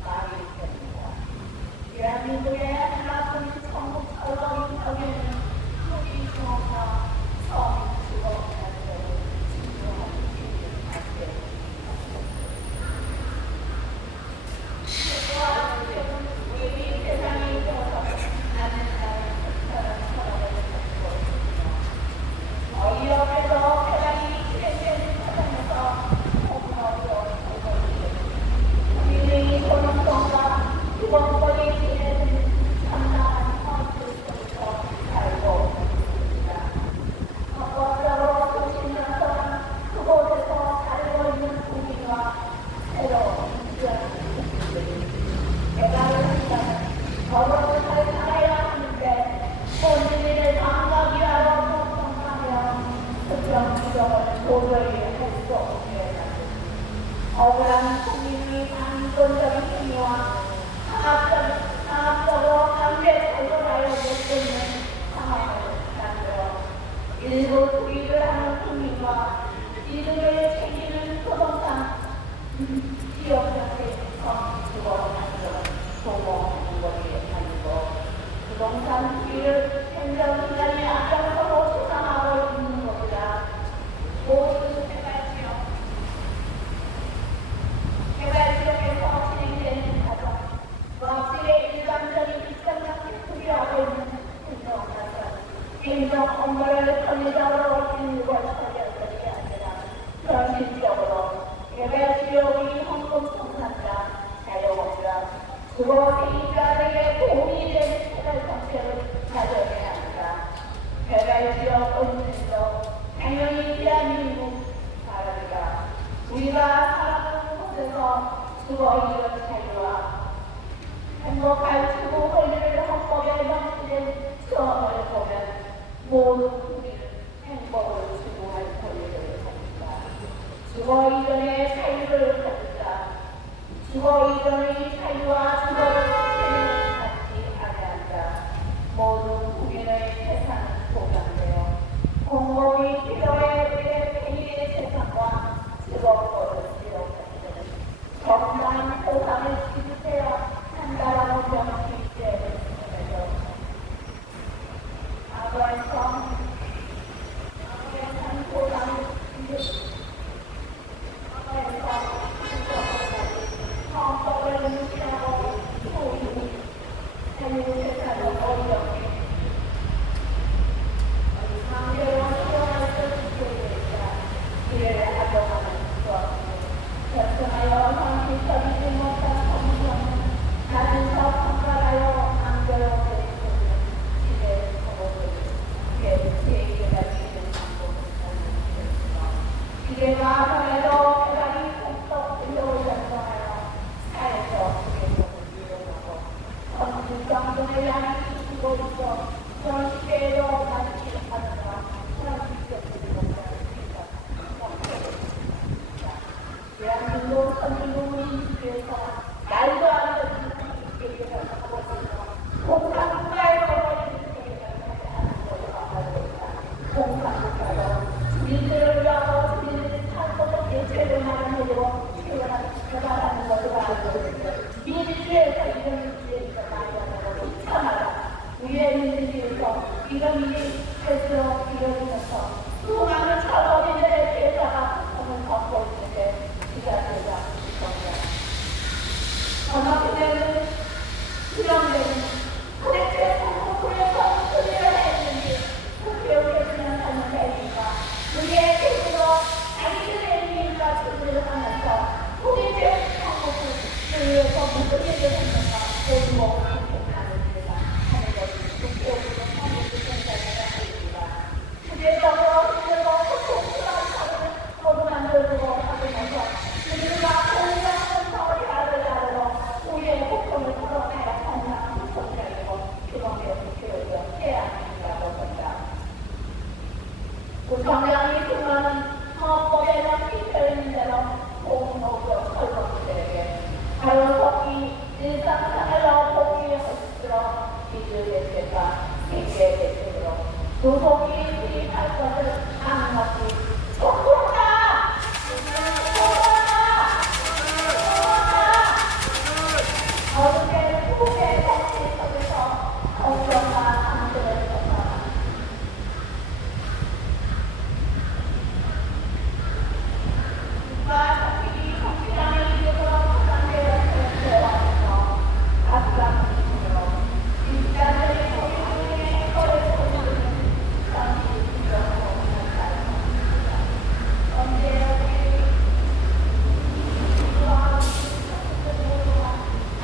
말이 됩니다. 대한민국의 하나뿐인 전국 철거인 덕에는 소비 중원과 서민 주거라는 것을 진정한 기준을 갖게 우리 세상이 되어서 않는다는 특별한 선언을 가지고 있습니다. 어이없게도 대단히 실행되는 과정에서 폭력으로 우리의 존엄성과 주권권이 기대는 참담한 헌법에서 살고 있습니다. 헌법적으로 수십 년 동안 그곳에서 살고 있는 국민과 새로운 인주하는 대가를 한다면 더불어 잘 살아야 하는데 본인을 방법이라도 걱정하며 특정 규정을 도저히 할 수 없게 만듭니다. 억울한 국민의 반권적인 행위와 상합적으로 강제 조절하여 못 듣는 상황을 만들어 일부 투기를 하는 국민과 지역자체에서 주거하는 도모하는 것이 아니고 부동산 투기를 행정기관이 앞장서고 수상하고 있는 것이라 모든 개발지역에서 진행되는 과정, 과학지의 일반적인 입장장치 투기하고 있는 행정 업무를 권리적으로 일부 처리하는 것이 아니라 현실적으로 개발지역의 헌금통상자, 자유업자, 주거세입자들에게 도움이 되는 개발 정책을 가져야 합니다. 개발지역 은행도 당연히 대한민국 바랍니다. 우리가 살아가는 곳에서 주거이익 자유와 행복할 추구 권리를 헌법에 명시된 처음을 보면 모든 국민은 행복을 추구할 권리를 가진다. 주거 이전의 자유를 가진다. 주거 이전의 자유와 주거를 갖지 아니한다. 모든 국민의 재산은 보장되어 공공의 필요에 의해 개인의 재산과 직업권을 이뤄가는 정당한 보상을 지급해야 한다라는 명시죄를 통해서 아버지성 보상을 헌법을 무시하고 소위 자유재산을 어렵게 상대로 수용할 수 있게 되자 이를 악용하는 수없이 결정하여 현실적이지 못한 성경은 나른서 평가하여 안겨오게 시대의 정보를 제의가 되는 방법을 알려주셨으며 기대가 전에도 개발이 폭속 의료를 결정하여 사회적 개혁을 이루고 선진정권을 향해 주시고 있어 전 시대에도 다시 하느라 현실적인 공간을 대한민국 선진국민 위해서 말도 안 되는 얘기를 하고 있어 공산국가에서 하지 않는 것으로 알고 있다. 공산국가로 주민들을 위하고 주민들이 살고 대체를 마련해주고 개발하는 것으로 알고 있는데 민주주의에서 이런 민주주의에서 말도 안 되고 이상하다. 우리의 민주주의에서 이런 일이 될수록 이루어지면서 수많은 철업인들의 대사가 고통을 받고 있는데 기자들과 있습니다. 전화기대는 수령되는 도대체 국회에서 소리를 했는지 기억해주면 하는 데니까 우리의 뜻으로 자기들의 의미가 소리를 하면서 도대체 한국을 위해서 무슨 일을 했는가 모두 생각합니다. 하는 것이 국회의원의 한국의 생각을 합니다. 구체적으로 그리고 소통수란 사람을 모두 만들고 하면서 우리가 공유하면서 대화를 나누고 우리의 고통을 털어내야 한다는 소통이고 그동안의 국회의원 해야 한다고 본다. 구청장이 수많은 헌법에 명시되어 있는 대로 공무적 설명들에게 자유롭게 일상생활로 복귀할 수 있도록 민주대책과 경제대책으로 조속히 수립할 것을 강력히 촉구한다! 어른의 후배 정치 속에서 공정과 안전을 선언한다. 누가 자신이 정치장의 이름으로 포장되어 대화에서 각각 민주로 일자들의 소유의 행거를 보여주는 당시 인정으로 살아갑니다. 언제든지 민주와 민주적으로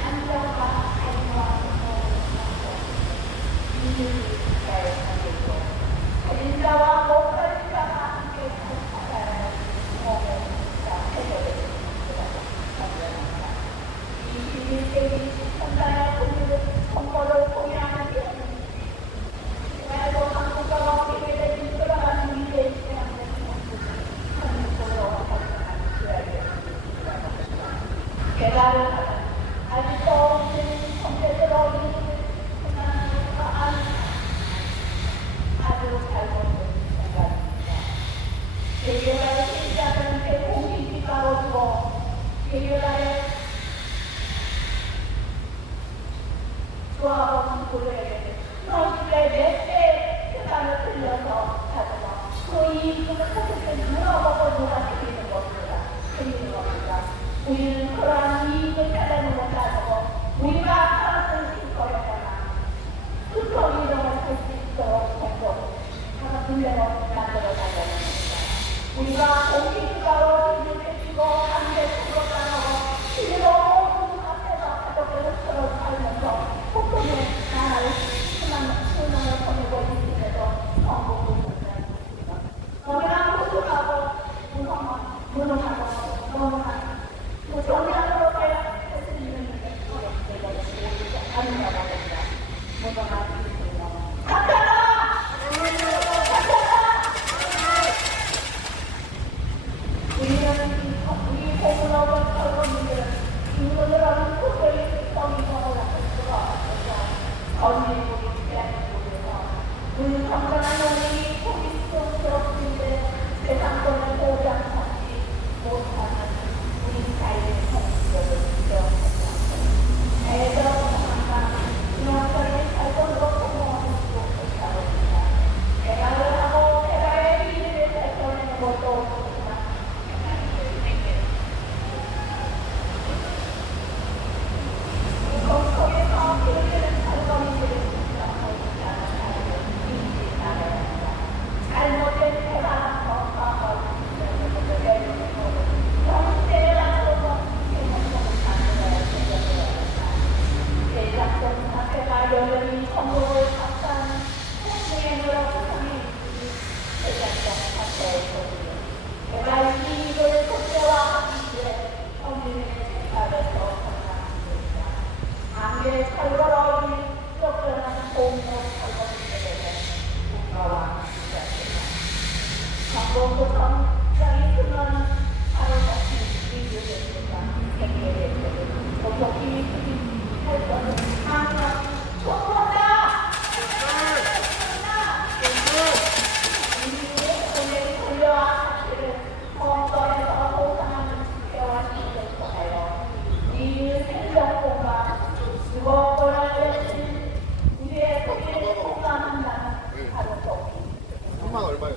안정과 안정과 민주주의자의 관계고 인자와 목걸이자가 함께 살아가는 공동체가 해결되는 것을 선언합니다. 21세기 현代국민의 선거를 공유하는 기회는 그리고 한국과가 기회를 이끌어가는 미래의 시간을 한국으로 발전하는 기회였습니다. 개발을 하는 아직도 우리는 현대적으로 인식을 생각하는 아주 잘못된 생각입니다. 세계화의 시작은 대공기지가로 두고 드리는 겁니다. 우리는 그러한 이익을 찾아내는 것도 아니고 우리가 살았던 시설에다가 스스로 이동을 할 수 있도록 공동 하나 분명히 만들어 가려는 겁니다. 우리가 공기주가로 힘을 빼주고 반대쪽으로 따라고 실로 모든 앞에서 가족들을 서로 살면서 폭풍의 나라를 순환을 보내고 있음에도 성공을 못하였습니다. 너무나 무술하고 무능하고 너무나 정량으로 할 수 있는 일을 어렵게 아니라고 합니다. 무능한 일이고 사탄아! 우리 공문업을 털고 있는 인근을 하는 국회의 성의성을 할 수가 없어서 건립국이 대한민국에서 우리 건강한 영웅이 고기스럽는데 세상권을 보장하지 못하는 우리 사회의 성격을 지켜합니다. 애도 건강, 인원권의 살건으로 성공하는 수 있다고 합니다. 대가를 하고 대가의 일을 발전하는 것도 없습니다. 속에서 그들은 살건이들을 인정하지 않은 사람을 인지 말아야 합니다. 잘못된 대가는 건강하고 정치를 앞서서 행복을 만들어야 생각해야 합니다. 대작전 사태가 여전히 선거를 박사하는 행동으로 부상이 대작전 사태에서는 개발 이익을 국제화하기 위해 국민의 집합에서 건강합니다. 안개 철거로 인해 쫓겨난 공무 철거들에게 국가와 시작됩니다. 정부부 성장이 크면 하루같이 위기됐습니다. 생계대표를 조속히 할 것은 항상 촉구한다! 우리의 권력이 권력과 사실을 헌법에서 보장하는 집회와 시위를 통하여 이 생존권과 주거권을 외친 우리의 소리를 공감한다는 바로 또 한만 얼마예요?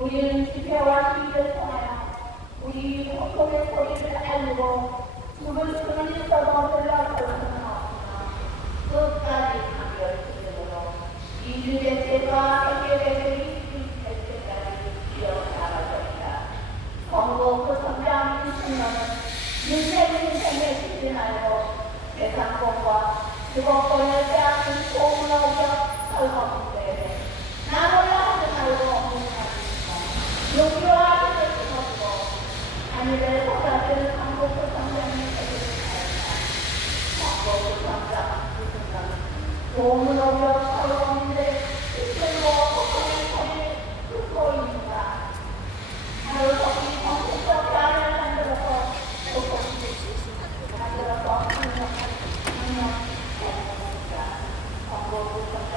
우리는 집회와 시위를 통하여 우리 고통의 소리를 알리고 죽을 수는 있어도 물러설 수는 없으나 끝까지 강렬히으로 이들의 죄가 해결되기 될 때까지 이어나갈 것이다. 선거 그 성장 인생론은 인생에 지지 말고 대상권과 주거권을 빼앗긴 공무원적 설거문제에 나몰라 하지 말고 용기와 힘을 심어주고 하늘을 쏟아지는 한국 그 성장의 세계를 하였다. 한국 그 성장 그 순간 공무원적 설거문제에 힘들고 고통의 소리를 듣고 있는가. 하루 속이 정신적 야를 만들어서 만들어서 항상 행복합니다. 한국 그 성장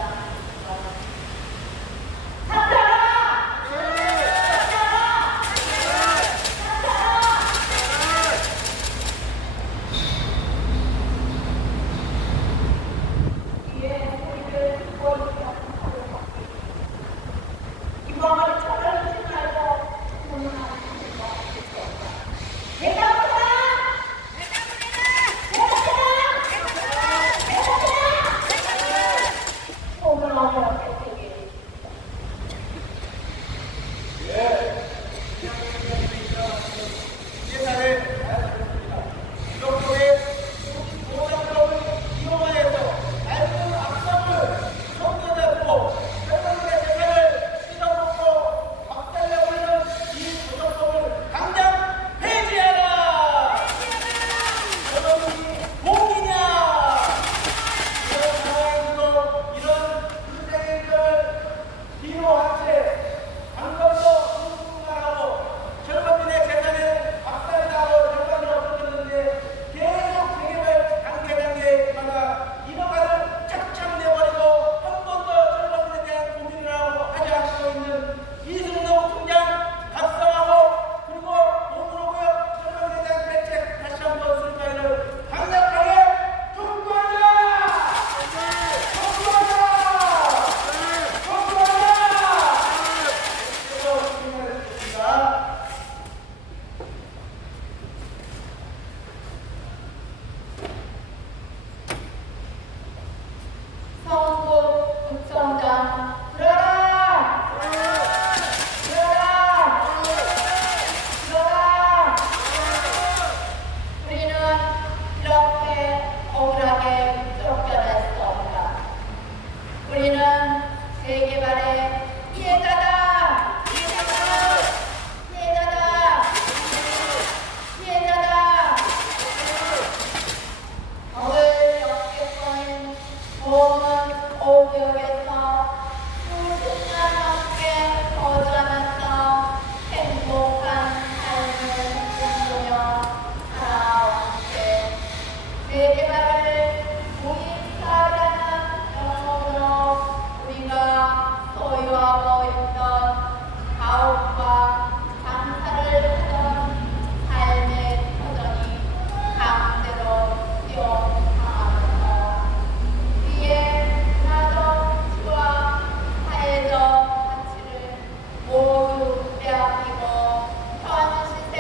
오지역에서 수십 년 넘게 거주하면서 행복한 삶을 꿈꾸며 살아왔는데 세계화를 무인사라는 명목으로 우리가 소유하고 있던 가옥과 장사를 하던 삶의 터전이 강제로 수용당하면서 우리의 문화적 가치와 사회적 가치를 모두 빼앗기고 현 시대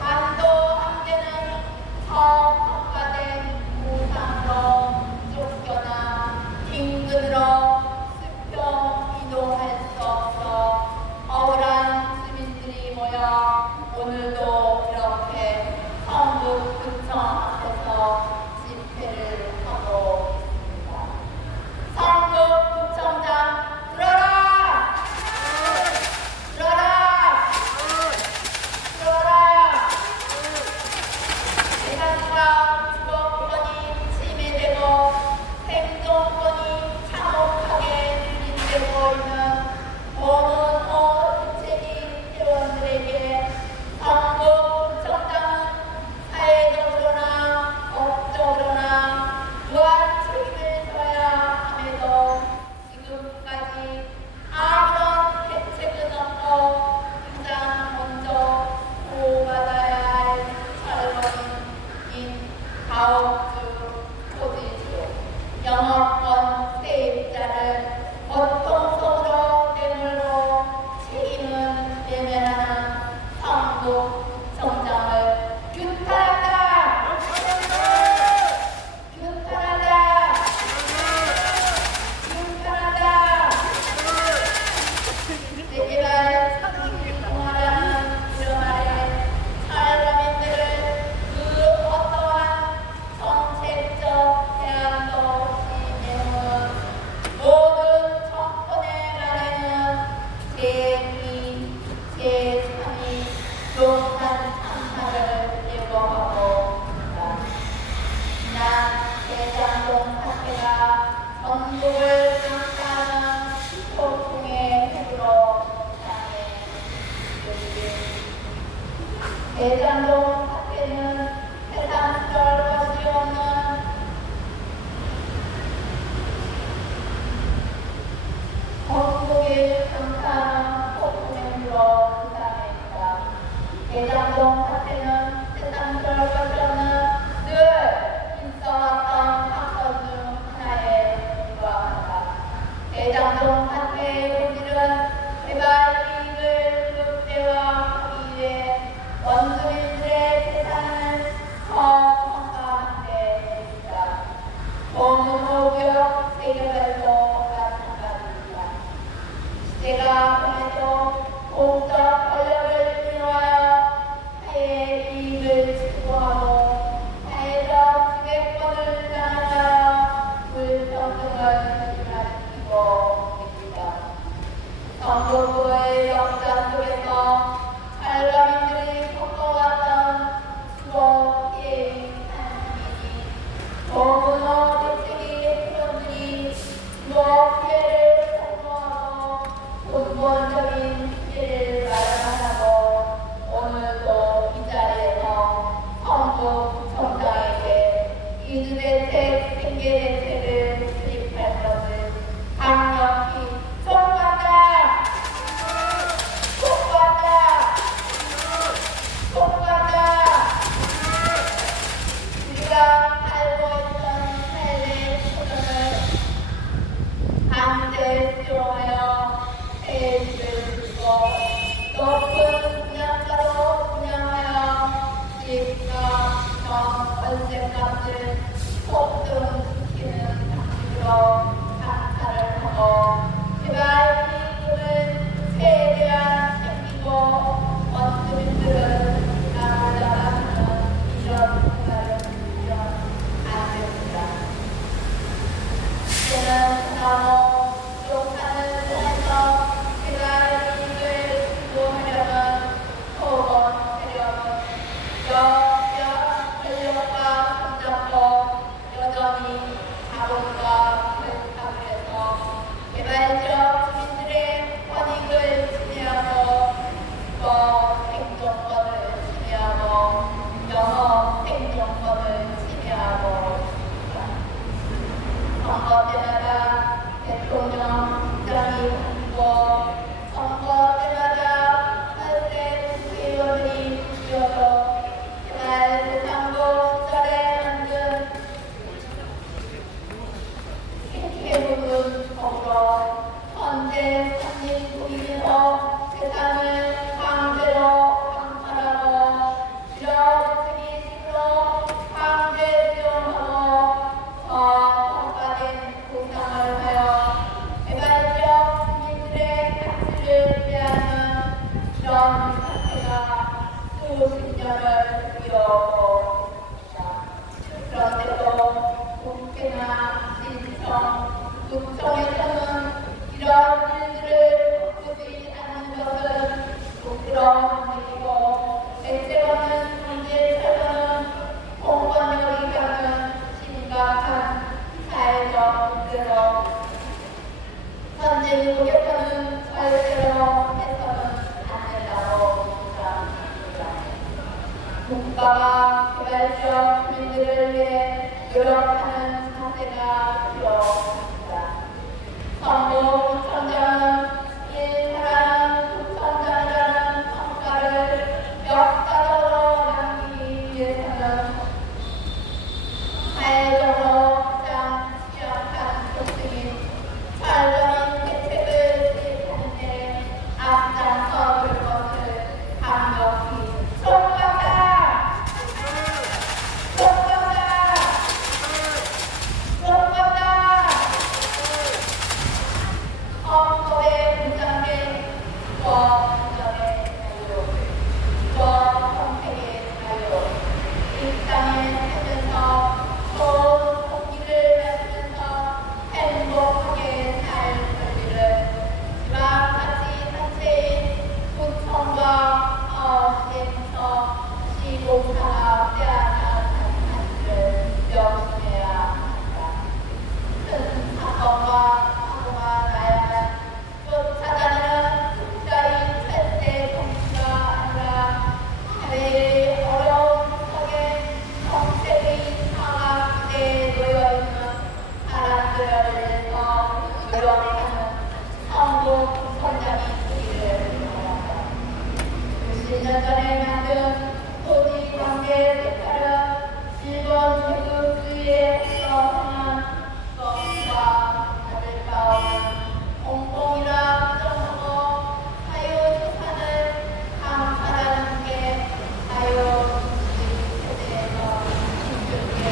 반도 안개는 저평가된 우상으로 쫓겨나 인근으로 수평 이동할 수 없어 억울한 주민들이 모여 오늘도 이렇게 성북구청 앞에서 집회를 하고 있습니다. 성북구청장 들어라! 들어라! 들어라! 대한민국 주거권이 침해되고 생존권이 참혹하게 유린되고 있는 보는 대책위 회원들에게 성북구청장은 사회적으로나 법적으로나 무한 책임을 져야 함에도 지금까지 아무런 대책은 없고 가장 먼저 보호받아야 할 철거인인 가옥주, 토지주, 영업권 세입자를 고통속으로 내몰고 책임은 외면하는 성북구청장을 규탄한다! 규탄한다! 규탄한다! 세계발 통화라는 이름 아래 살거민들을 그 어떠한 정책적 대안도 없이 내놓은 모든 정권의 말에는 제2, 제3이 용산 참사를 예고하고 있습니다. 지난 대장동 사태가 전국을 강타하는 폭풍의 핵으로 향해 대장동 사태는 세상 별 것이 없는 전국을 강타하는 폭풍의 핵으로 부상입니다. 대장동 사태는 세상 별 것이 없는 늘 있어왔던 사건 중 하나에 불과하다. 대장동 사태의 본질은 개발 이익을 극대화하기 위해 원주민들의 재산을 저평가한 데입니다. 공무교육 세계별도 마찬가지입니다. 시대가 변해도 공적 권력을 이용하여 사회의 이익을 추구하고 사회적 지배권을 나눠가며 불평등을 일으키고 있습니다. 성북구의 역사 속에서 살가민들이 겪어왔던 수고 피해의 산증이니 공문호 대책위 회원들이 수고 피해를 폭로하고 근본적인 피해를 마련하고 오늘도 이 자리에서 성북구청장에게 이주대책 생계대책을 수립할 것을 때마다 대통령장이 바뀌고 선거 때마다 탈세 국회의원들이 바뀌어서 제발 대상도 시절에 만든 대부분 헌재 산림국민에서 세상을 강제로 강탈하고 밀어붙이기 식으로 강제 수용하고 평가된 보상을 하여 개발적 국민들의 가치를 빼앗는 이런 사태가 수십 년을 이어오고 있습니다. 그런데도 국회나 신청, 국정에서는 이런 일들을 바꾸지 않는 것은 부끄러운 일이고 대책 없는 경제 철거는 공권력이 갖는 심각한 사회적 문제로 현재 미국에서는 절대로 해서는 안 된다고 주장합니다. 국가가 개발적 국민들을 위해 노력하는 자세가 필요합니다. 정부 부총장은 일하는 부총장이라는 성과를 역사적으로 남기기 위해서는 사회적으로 가장 취약한 계층인 철저한 대책을 수립하는 데 앞장서 볼 것을 강력히 촉구한다! 촉구한다! 촉구한다! 헌법에 보장된 주권의 자유, 주권 선택의 자유, 이 땅에 살면서 좋은 공기를 마시면서 행복하게 살 권리를 지방자치 단체인 구청과 시에서 시공사가 빼앗아 가는 사실을 명심해야 합니다. 큰 사건과 사고가 나야만 쫓아다니는 숫자인 철새 정치가 아니라 사회의 어려운 구석에 정책의 사각지대에 놓여있는 사람들을 위해서 노력하는 성도 부총장이 되기를 바랍니다. 60년 전에 만든 토지관계 색깔은 일본 제국주의에 서행한 것과 다를 바 없는 공공이라 부정하고 사유재산을 강탈하는 게 사유주의 체제에서 힘들게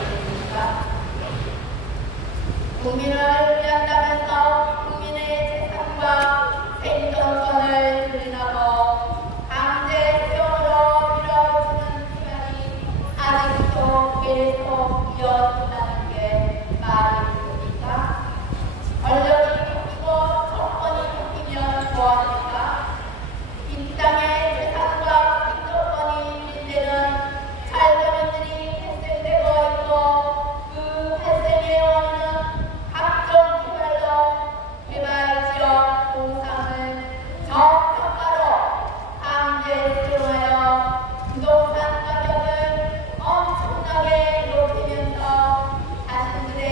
일입니다. 국민을 위한다면서 국민의 재산과 생존권을 유린하고 강제 수용으로 밀어붙이는 시간이 아직도 계속 이어진다는 게 말이 됩니까? 권력이 바뀌고 정권이 바뀌면 뭐합니까? 이 땅의 재산과 생존권이 유린 데는 살점인들이 발생되고 있고 그 발생의 원인은 각종 개발로 개발 지역 보상을 저평가로 강제 수용하여 부동산 가격을 엄청나게 높이면서 자신들의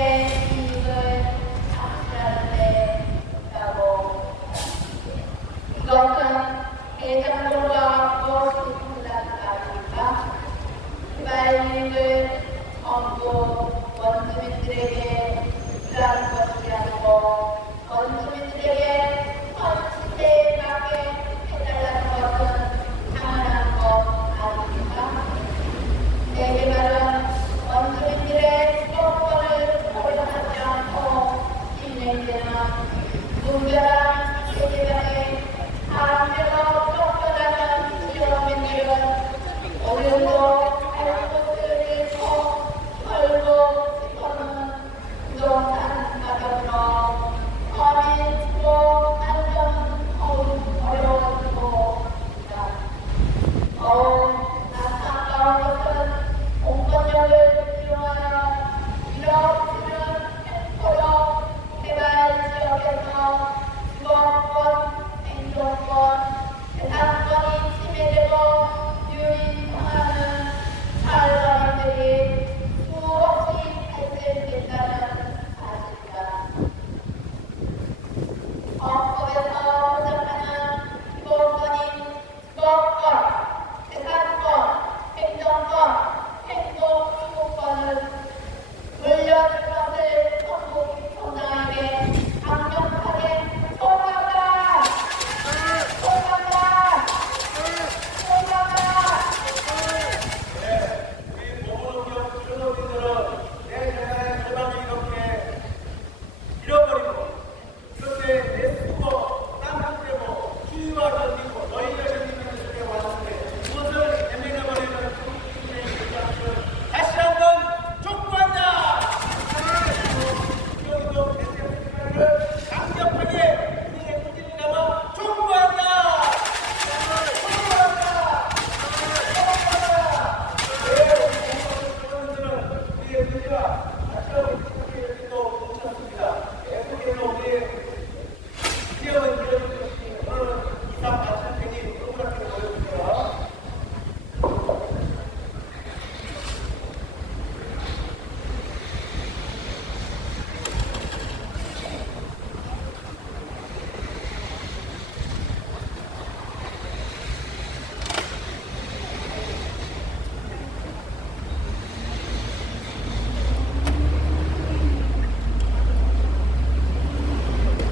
이익을 창출하는 데 있다고 합니다. 이것은 대장동과 무엇이 달라집니까? 개발 이익을 전부 원주민들에게 주라는 것이 아니고 원주민들에게 헌시대에 맞게 해달라는 것은 당연한 것 아닙니까? 대개발은 원주민들의 주거권을 고려하지 않고 진행되는 무결한 대개발에 사람들로 쫓겨나는 실험인들은 오늘도 할 곳을 잃고 결국 싶어는 부동산 가격으로 서민 주거 안정은 더욱 어려워지고 있습니다. 더욱 안타까운 것은 공권력을 이용하여 밀어붙이는 횡포로 개발 지역에서 저희가 같이 하고 있습니다.